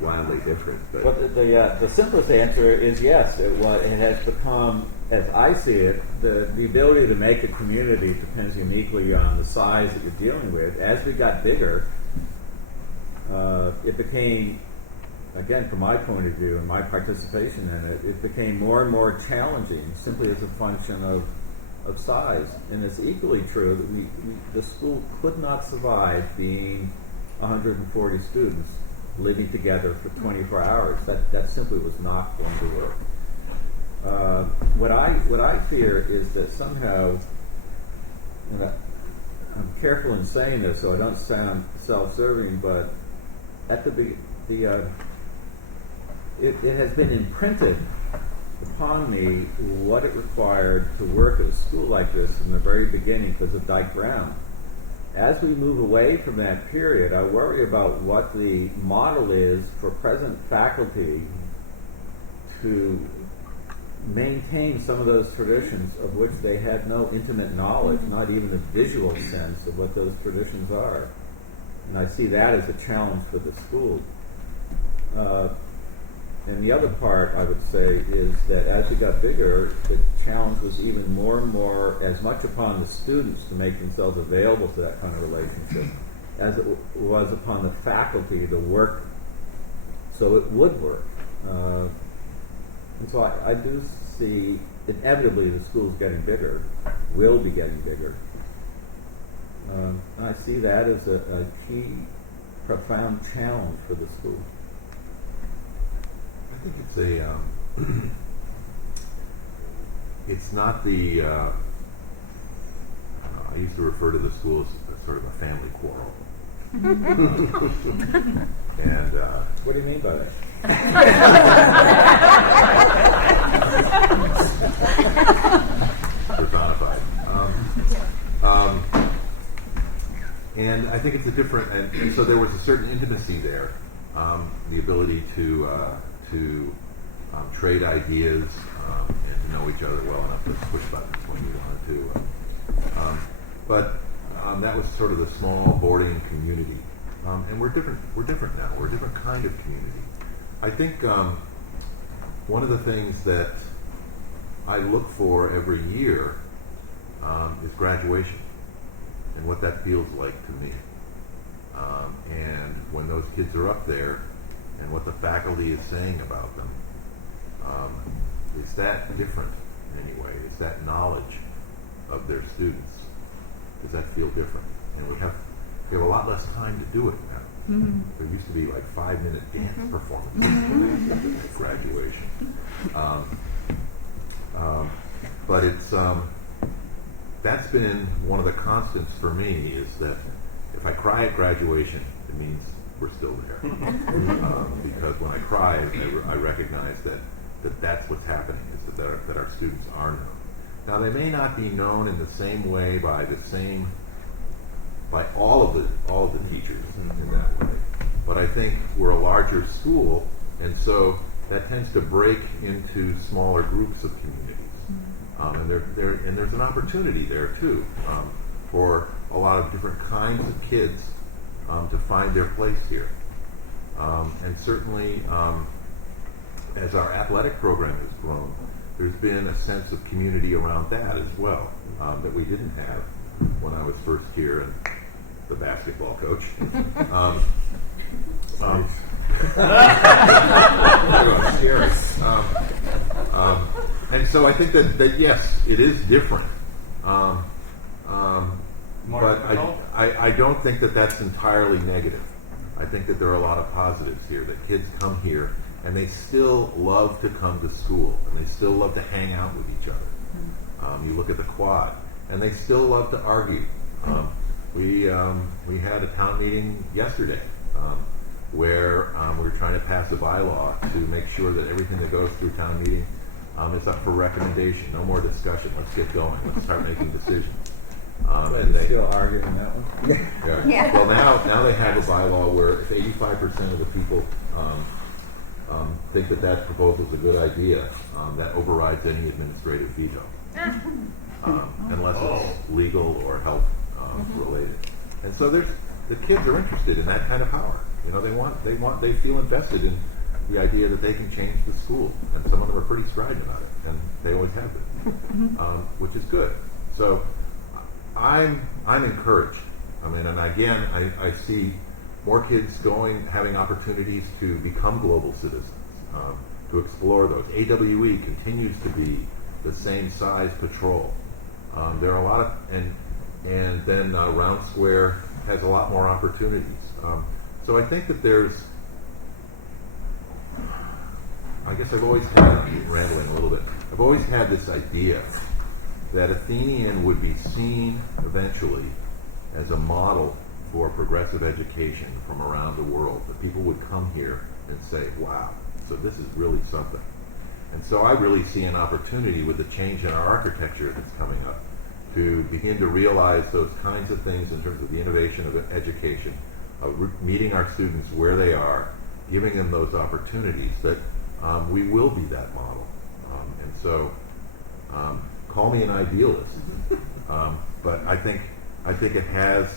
wildly different. But the simplest answer is yes. It has become, as I see it, the ability to make a community depends uniquely on the size that you're dealing with. As we got bigger, it became, again, from my point of view and my participation in it, it became more and more challenging simply as a function of size. And it's equally true that the school could not survive being 140 students living together for 24 hours. That simply was not going to work. What I fear is that somehow, I'm careful in saying this so I don't sound self-serving, but at it has been imprinted upon me what it required to work at a school like this in the very beginning because of Dyke Brown. As we move away from that period, I worry about what the model is for present faculty to maintain some of those traditions of which they had no intimate knowledge, not even a visual sense of what those traditions are. And I see that as a challenge for the school. And the other part, I would say, is that as we got bigger, the challenge was even more and more as much upon the students to make themselves available to that kind of relationship as it was upon the faculty to work so it would work. And so I do see, inevitably, the school's getting bigger, will be getting bigger. I see that as a key, profound challenge for the school. I think it's it's not the, I used to refer to the school as sort of a family quarrel. And what do you mean by that? Personified. And I think it's a different, and so there was a certain intimacy there, the ability to trade ideas and to know each other well enough to push buttons when you wanted to. But that was sort of the small boarding community, and we're different. We're different now. We're a different kind of community. I think one of the things that I look for every year is graduation and what that feels like to me. And when those kids are up there and what the faculty is saying about them, is that different in any way? Is that knowledge of their students? Does that feel different? And we have a lot less time to do it now. Mm-hmm. There used to be like 5-minute dance performances at graduation. But it's that's been one of the constants for me, is that if I cry at graduation, it means we're still there. Because when I cry, I recognize that that's what's happening, is that our students are known. Now they may not be known in the same way by all of the teachers in that way, but I think we're a larger school, and so that tends to break into smaller groups of communities, and there's an opportunity there too for a lot of different kinds of kids to find their place here, and certainly as our athletic program has grown, there's been a sense of community around that as well that we didn't have when I was first here and the basketball coach. And so I think that yes, it is different. But I don't think that that's entirely negative. I think that there are a lot of positives here, that kids come here and they still love to come to school, and they still love to hang out with each other. You look at the quad, and they still love to argue. We had a town meeting yesterday where we were trying to pass a bylaw to make sure that everything that goes through town meeting is up for recommendation. No more discussion. Let's get going. Let's start making decisions. And they still arguing that one. Yeah. Well, now they have a bylaw where if 85% of the people think that proposal is a good idea, that overrides any administrative veto, unless it's legal or health related. And so the kids are interested in that kind of power. You know, they feel invested in the idea that they can change the school, and some of them are pretty strident about it, and they always have been, which is good. So I'm encouraged. I mean, and again, I see more kids having opportunities to become global citizens, to explore those. AWE continues to be the same size patrol. There are a lot of, and then Round Square has a lot more opportunities. So I think that I guess I've always had, I'm rambling a little bit, I've always had this idea that Athenian would be seen eventually as a model for progressive education from around the world. That people would come here and say, wow, so this is really something. And so I really see an opportunity with the change in our architecture that's coming up to begin to realize those kinds of things in terms of the innovation of education, meeting our students where they are, giving them those opportunities, that we will be that model. And so call me an idealist, but I think it has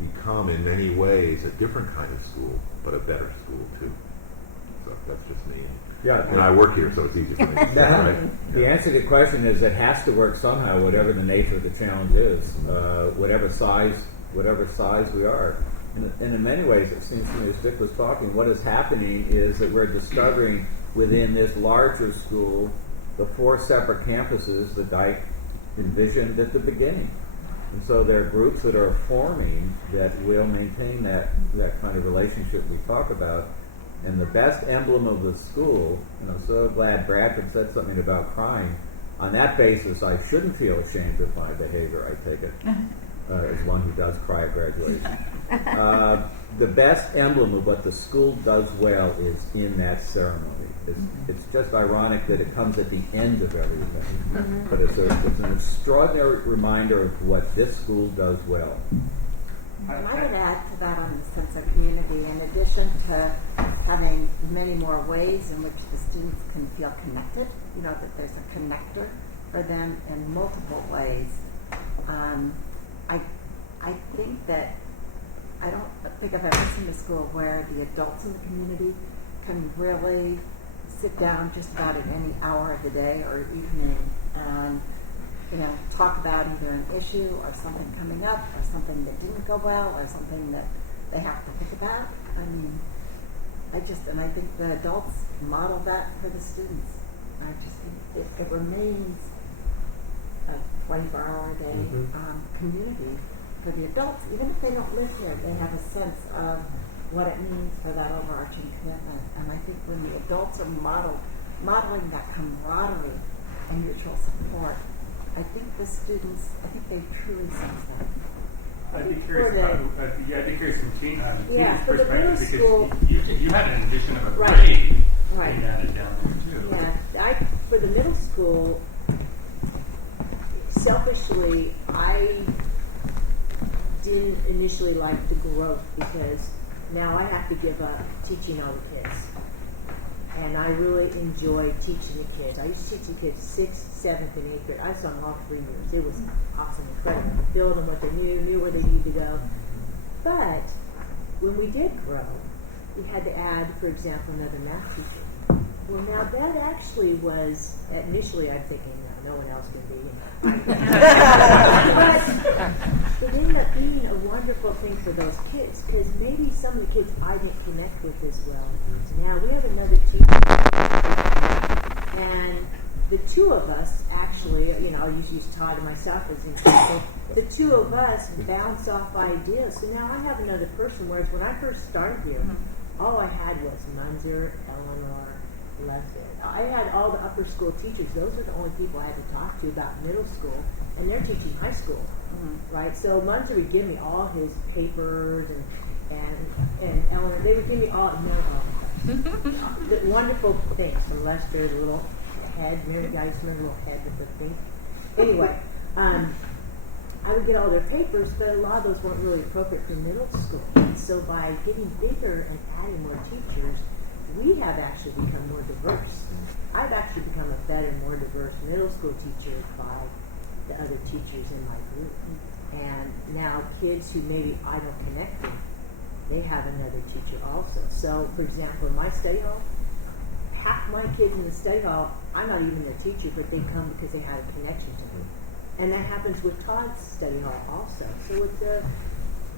become in many ways a different kind of school, but a better school too. So that's just me. Yeah, and I work here, so it's easy for me to say, right? The answer to the question is it has to work somehow, whatever the nature of the challenge is, whatever size we are. And in many ways, it seems to me, as Dick was talking, what is happening is that we're discovering within this larger school the 4 separate campuses that Dyke envisioned at the beginning. And so there are groups that are forming that will maintain that kind of relationship we talk about. And the best emblem of the school, and I'm so glad Bradford said something about crying. On that basis, I shouldn't feel ashamed of my behavior, I take it, as one who does cry at graduation. The best emblem of what the school does well is in that ceremony. It's just ironic that it comes at the end of everything, but it's an extraordinary reminder of what this school does well. And I would add to that on the sense of community, in addition to having many more ways in which the students can feel connected, you know, that there's a connector for them in multiple ways. I think that I don't think I've ever seen a school where the adults in the community can really sit down just about at any hour of the day or evening and, you know, talk about either an issue or something coming up or something that didn't go well or something that they have to think about. I mean, I think the adults model that for the students. I just think it remains a 24-hour-a-day community for the adults. Even if they don't live here, they have a sense of what it means for that overarching commitment. And I think when the adults are modeling that camaraderie and mutual support, I think the students, they truly sense that. I'd be curious from Tina's for the middle perspective, school, because you had an addition of a right. grade Right. being added down there too. Yeah, for the middle school, selfishly, I didn't initially like the growth because now I have to give up teaching all the kids. And I really enjoy teaching the kids. I used to teach the kids 6th, 7th, and 8th grade. I saw them all 3 years. It was awesome, incredible. Filled them what they knew where they needed to go. But when we did grow, we had to add, for example, another math teacher. Well, now that actually was, initially I'm thinking, no one else can be. But it ended up being a wonderful thing for those kids because maybe some of the kids I didn't connect with as well. So now we have another teacher. And the two of us actually, I'll use Todd and myself as an example. The two of us bounce off ideas. So now I have another person, whereas when I first started here, all I had was Munzer, Eleanor, Leslie. I had all the upper school teachers. Those are the only people I had to talk to about middle school, and they're teaching high school, right? So Munzer would give me all his papers, and Eleanor, they would give me all the wonderful things from Lester, the little head. Remember, I used to remember the little head with the thing. Anyway, I would get all their papers, but a lot of those weren't really appropriate for middle school. And so by getting bigger and adding more teachers, we have actually become more diverse. I've actually become a better, more diverse middle school teacher by the other teachers in my group. And now kids who maybe I don't connect with, they have another teacher also. So, for example, in my study hall, half my kids in the study hall, I'm not even their teacher, but they come because they had a connection to me. And that happens with Todd's study hall also. So it's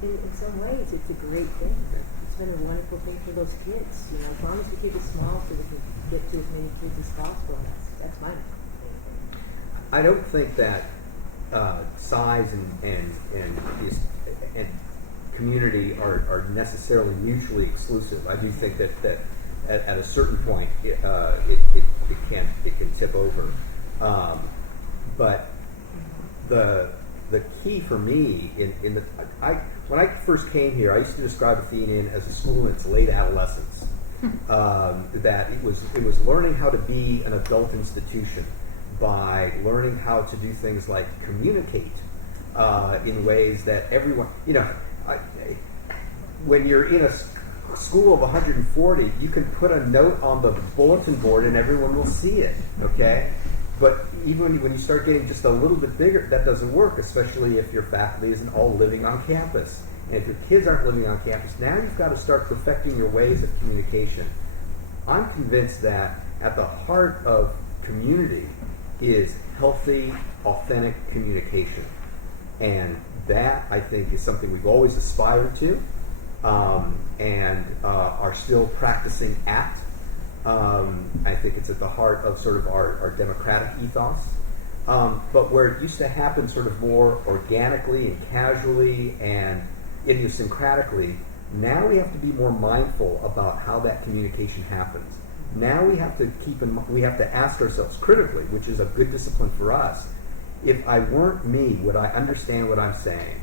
in some ways, it's a great thing. It's been a wonderful thing for those kids. As long as we keep it small so we can get to as many kids as possible. That's my opinion. I don't think that size and community are necessarily mutually exclusive. I do think that at a certain point it can tip over. But the key for me when I first came here, I used to describe Athenian as a school in its late adolescence. That it was learning how to be an adult institution by learning how to do things like communicate in ways that everyone, when you're in a school of 140, you can put a note on the bulletin board and everyone will see it, okay? But even when you start getting just a little bit bigger, that doesn't work, especially if your faculty isn't all living on campus. And if your kids aren't living on campus, now you've got to start perfecting your ways of communication. I'm convinced that at the heart of community is healthy, authentic communication. And that, I think, is something we've always aspired to and are still practicing at. I think it's at the heart of sort of our democratic ethos. But where it used to happen sort of more organically and casually and idiosyncratically, now we have to be more mindful about how that communication happens. Now we have to ask ourselves critically, which is a good discipline for us. If I weren't me, would I understand what I'm saying?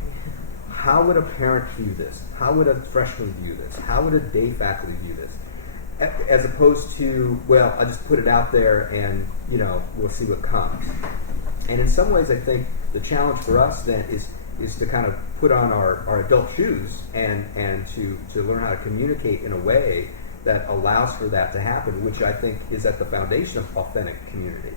How would a parent view this? How would a freshman view this? How would a day faculty view this? As opposed to, well, I'll just put it out there and, we'll see what comes. And in some ways, I think the challenge for us then is to kind of put on our adult shoes and to learn how to communicate in a way that allows for that to happen, which I think is at the foundation of authentic community.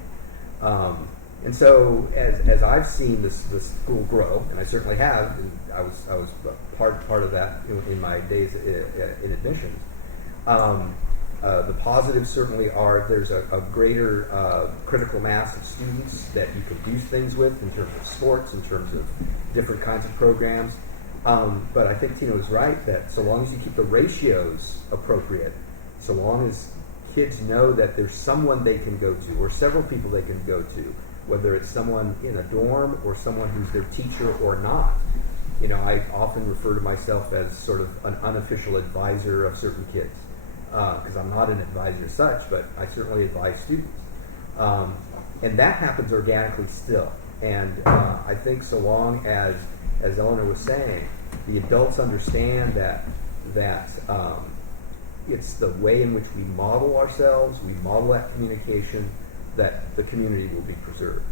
And so, as I've seen this school grow, and I certainly have, and I was part of that in my days in admissions. The positives certainly are there's a greater critical mass of students that you can do things with in terms of sports, in terms of different kinds of programs. But I think Tina was right that so long as you keep the ratios appropriate, so long as kids know that there's someone they can go to or several people they can go to, whether it's someone in a dorm or someone who's their teacher or not. I often refer to myself as sort of an unofficial advisor of certain kids. Because I'm not an advisor as such, but I certainly advise students. And that happens organically still. And I think so long as Eleanor was saying, the adults understand that it's the way in which we model ourselves, we model that communication, that the community will be preserved.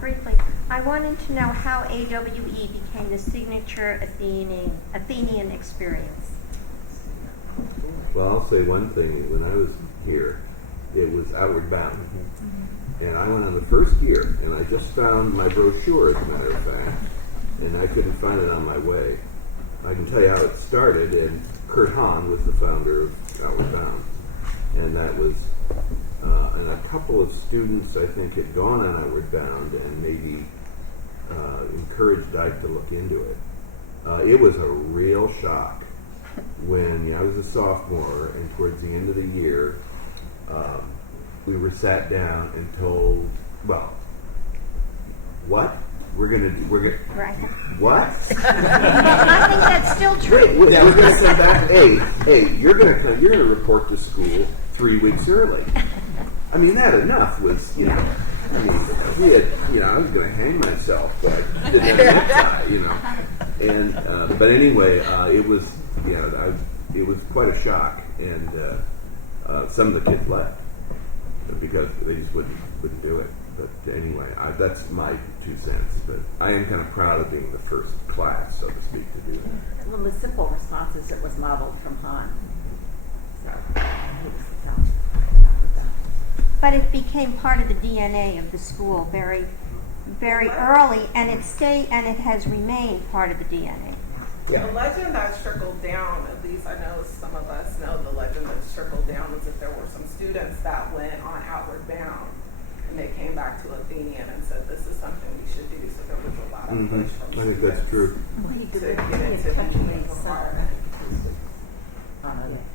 Briefly, I wanted to know how AWE became the signature Athenian experience. Well, I'll say one thing. When I was here, it was Outward Bound. And I went on the first year, and I just found my brochure, as a matter of fact, and I couldn't find it on my way. I can tell you how it started, and Kurt Hahn was the founder of Outward Bound. And that was, and a couple of students, I think, had gone on Outward Bound and maybe encouraged Dyke to look into it. It was a real shock when I was a sophomore, and towards the end of the year, we were sat down and told, well, what? We're gonna Right. what? I think that's still true. We're gonna come back. Hey, you're gonna report to school 3 weeks early. I mean, that enough was, I mean, we had, I was gonna hang myself, but I didn't have a necktie, And but anyway, it was, it was quite a shock, and some of the kids left because they just wouldn't do it. But anyway, that's my 2 cents. But I am kind of proud of being the first class, so to speak, to do that. Well, the simple response is it was modeled from Han. So, But it became part of the DNA of the school very, very early, and it has remained part of the DNA. Yeah. The legend that trickled down, at least I know some of us know the legend that trickled down, was that there were some students that went on Outward Bound and they came back to Athenian and said, this is something we should do. So there was a lot of push from I think students that's true. to get into the union requirement.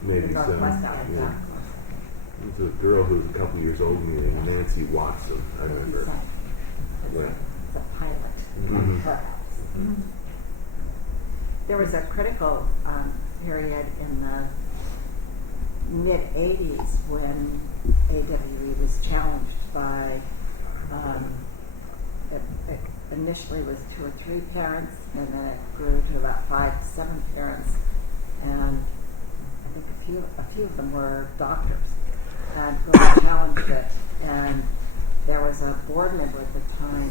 Maybe so. Northwest Yeah. Alabama. There's a girl who's a couple years older than me, named Nancy Watson. I remember. Yeah. It's a pilot. Mhm. Perhaps. There was a critical period in the mid-'80s when AWE was challenged by, it initially was 2 or 3 parents, and then it grew to about 5 to 7 parents, and I think a few of them were doctors, and really challenged it. And there was a board member at the time,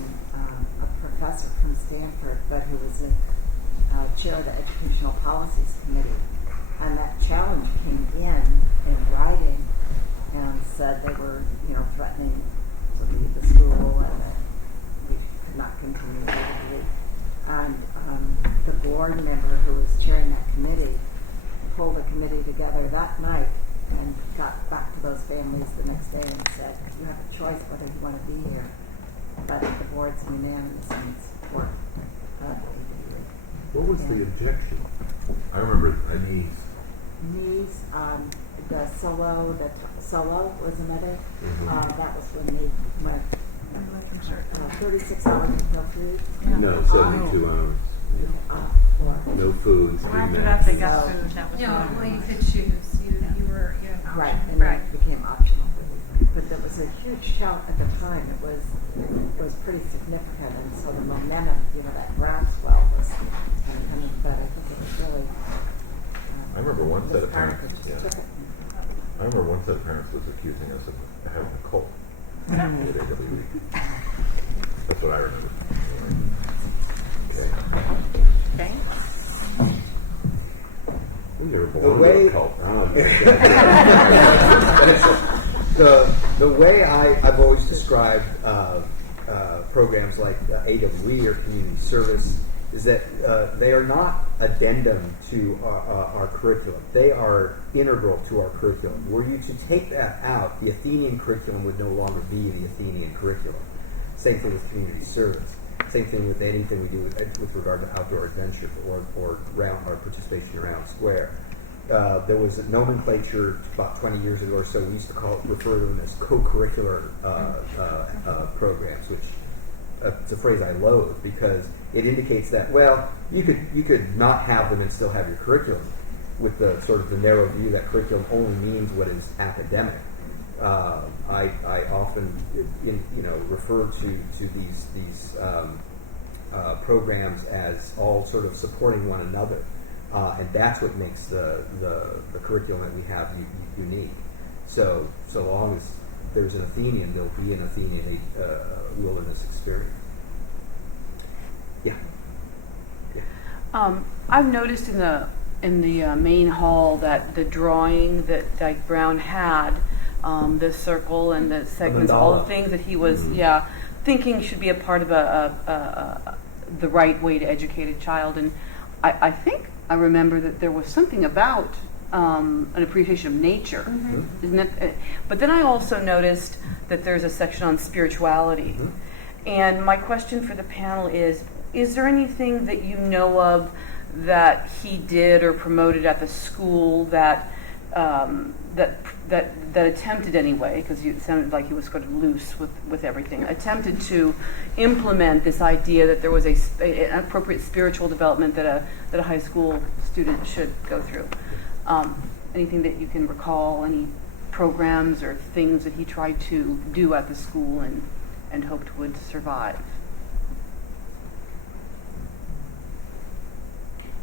a professor from Stanford, but who was chair of the Educational Policies Committee, and that challenge came in writing and said they were, threatening to leave the school and that we could not continue legally. And the board member who was chairing that committee pulled the committee together that night and got back to those families the next day and said, you have a choice whether you want to be here. But the board's unanimous in support of What was the objection? I remember knees. Knees, the solo was another. Mhm. That was when they went 36 hours until food. No, 72 hours. For No food. 3 After minutes. that, they got So- food. That was No, one of well, them. you could choose. You were, right, and Right. it became optional. But there was a huge challenge at the time. It was pretty significant, and so the momentum, that groundswell was kind of coming. But I think it was really. I remember one set the of parents. just Yeah. took it. I remember one set of parents was accusing us of having a cult. At AWE. That's what I remember. Okay. We never The belonged way- to a cult. The way I've always described programs like AWE or community service is that they are not addendum to our curriculum. They are integral to our curriculum. Were you to take that out, the Athenian curriculum would no longer be the Athenian curriculum. Same thing with community service. Same thing with anything we do with regard to outdoor adventure or participation around square. There was a nomenclature about 20 years ago or so. We used to refer to them as co-curricular programs, which it's a phrase I loathe because it indicates that you could not have them and still have your curriculum, with the sort of the narrow view that curriculum only means what is academic. I often refer to these programs as all sort of supporting one another. And that's what makes the curriculum that we have unique. So long as there's an Athenian, there'll be an Athenian wilderness experience. Yeah. I've noticed in the main hall that the drawing that Dyke Brown had, the circle and the segments, all the things that he was thinking should be a part of the right way to educate a child. And I think I remember that there was something about an appreciation of nature, isn't it? But then I also noticed that there's a section on spirituality. And my question for the panel is there anything that you know of that he did or promoted at the school that attempted anyway, because it sounded like he was sort of loose with everything, attempted to implement this idea that there was an appropriate spiritual development that a high school student should go through? Anything that you can recall, any programs or things that he tried to do at the school and hoped would survive?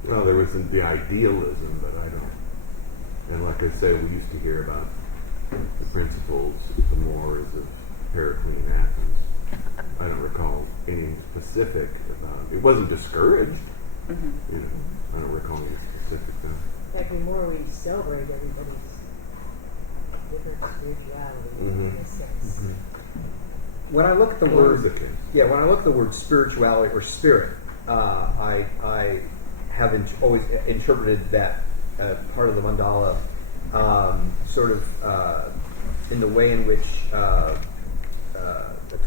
Well, there was the idealism, but I don't. And like I say, we used to hear about the principles, the mores of Periclean Athens. I don't recall anything specific about it. It wasn't discouraged. You know, I don't recall any specific thing. Every more we celebrate everybody's different spirituality in a sense. When I look at the word, when I look at the word spirituality or spirit, I have always interpreted that part of the mandala sort of in the way in which the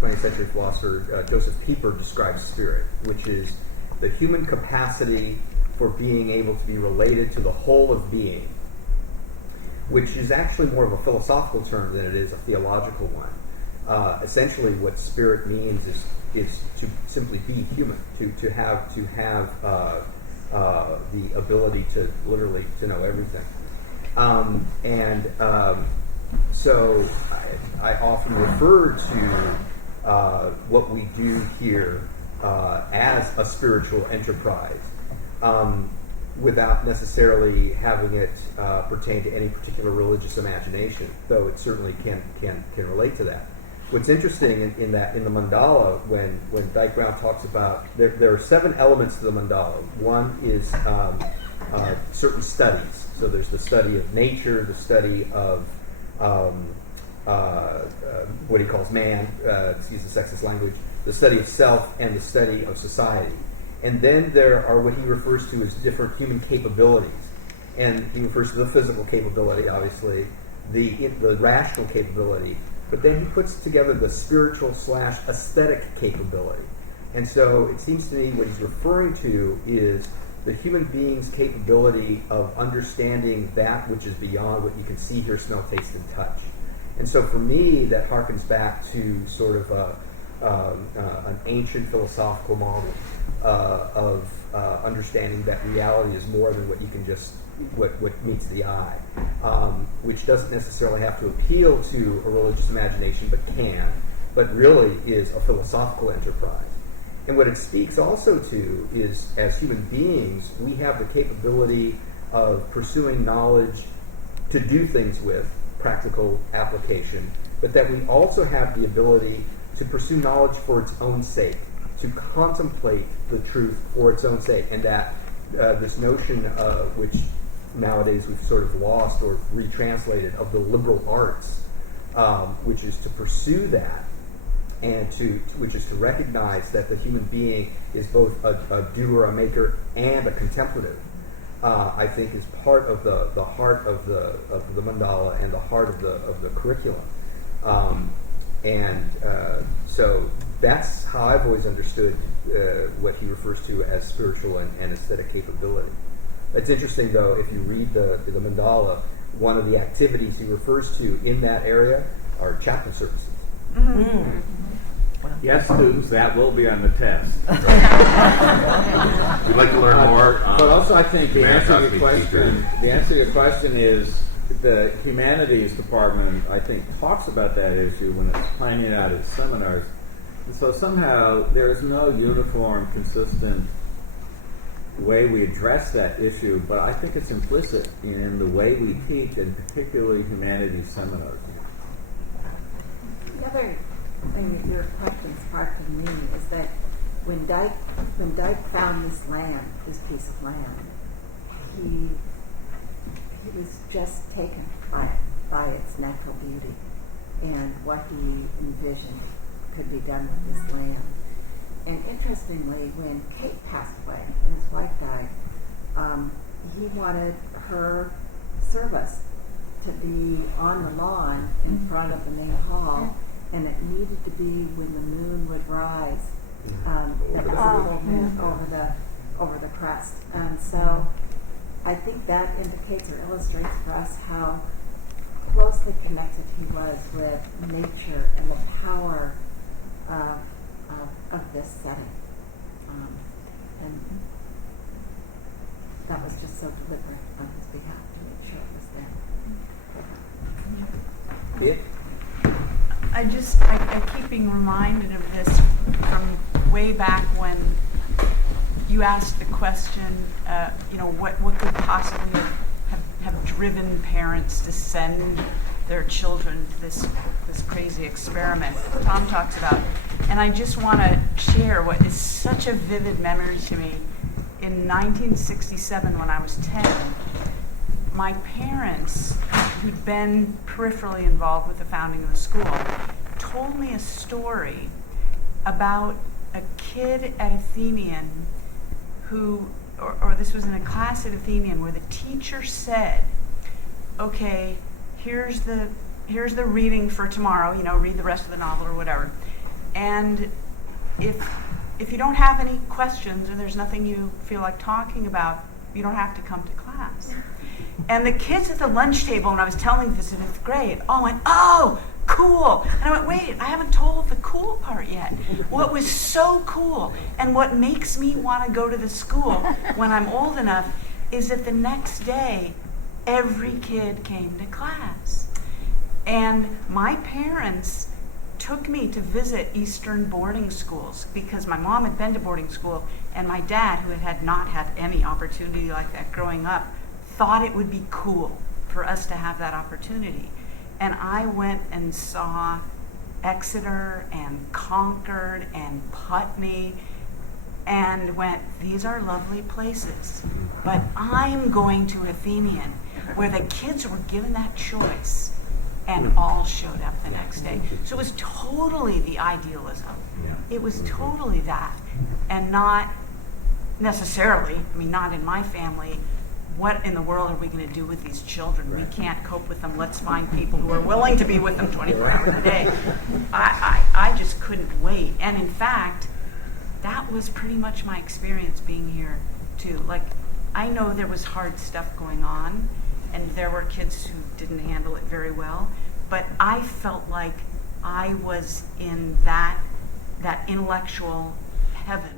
20th century philosopher Joseph Pieper describes spirit, which is the human capacity for being able to be related to the whole of being, which is actually more of a philosophical term than it is a theological one. Essentially, what spirit means is to simply be human, to have the ability to literally to know everything. So I often refer to what we do here as a spiritual enterprise, without necessarily having it pertain to any particular religious imagination, though it certainly can relate to that. What's interesting in the mandala, when Dyke Brown talks about, there are 7 elements to the mandala. One is certain studies. So there's the study of nature, the study of what he calls man, excuse the sexist language, the study of self, and the study of society. And then there are what he refers to as different human capabilities. And he refers to the physical capability, obviously, the rational capability, but then he puts together the spiritual/aesthetic capability. And so it seems to me what he's referring to is the human being's capability of understanding that which is beyond what you can see, hear, smell, taste, and touch. And so for me, that harkens back to sort of an ancient philosophical model of understanding that reality is more than what you can just what meets the eye, which doesn't necessarily have to appeal to a religious imagination, but really is a philosophical enterprise. And what it speaks also to is, as human beings, we have the capability of pursuing knowledge to do things with, practical application, but that we also have the ability to pursue knowledge for its own sake, to contemplate the truth for its own sake, and that this notion which nowadays we've sort of lost or retranslated of the liberal arts, which is to pursue that, and which is to recognize that the human being is both a doer, a maker, and a contemplative. I think is part of the heart of the mandala and the heart of the curriculum, so that's how I've always understood what he refers to as spiritual and aesthetic capability. It's interesting, though, if you read the mandala, one of the activities he refers to in that area are chapel services. Yes, students, that will be on the test. We'd like to learn more. But also, I think the answer to your teachers. question is the humanities department, I think, talks about that issue when it's planning out its seminars. And so somehow there is no uniform, consistent way we address that issue, but I think it's implicit in the way we teach, and particularly humanities seminars. The other thing that your question sparked in me is that when Dyke found this piece of land, he was just taken by its natural beauty and what he envisioned could be done with this land. And interestingly, when Kate passed away and his wife died, he wanted her service to be on the lawn in front of the main hall, and it needed to be when the moon would rise, over the crest. And so I think that indicates or illustrates for us how closely connected he was with nature and the power of this setting. And that was just so deliberate on his behalf to make sure it was there. I keep being reminded of this from way back when you asked the question, what could possibly have driven parents to send their children to this crazy experiment that Tom talks about. And I just want to share what is such a vivid memory to me. In 1967, when I was 10, my parents, who'd been peripherally involved with the founding of the school, told me a story about a kid at Athenian who, or this was in a class at Athenian, where the teacher said, okay, here's the reading for tomorrow, read the rest of the novel or whatever. And if you don't have any questions or there's nothing you feel like talking about, you don't have to come to class. And the kids at the lunch table, when I was telling this in 5th grade, all went, oh, cool. And I went, wait, I haven't told the cool part yet. What was so cool and what makes me want to go to the school when I'm old enough is that the next day, every kid came to class. And my parents took me to visit Eastern boarding schools because my mom had been to boarding school and my dad, who had not had any opportunity like that growing up, thought it would be cool for us to have that opportunity. And I went and saw Exeter and Concord and Putney and went, these are lovely places, but I'm going to Athenian, where the kids were given that choice and all showed up the next day. So it was totally the idealism. It was totally that, and not necessarily, not in my family, what in the world are we going to do with these children? We can't cope with them. Let's find people who are willing to be with them 24 hours a day. I just couldn't wait. And in fact, that was pretty much my experience being here too. Like, I know there was hard stuff going on and there were kids who didn't handle it very well, but I felt like I was in that intellectual heaven.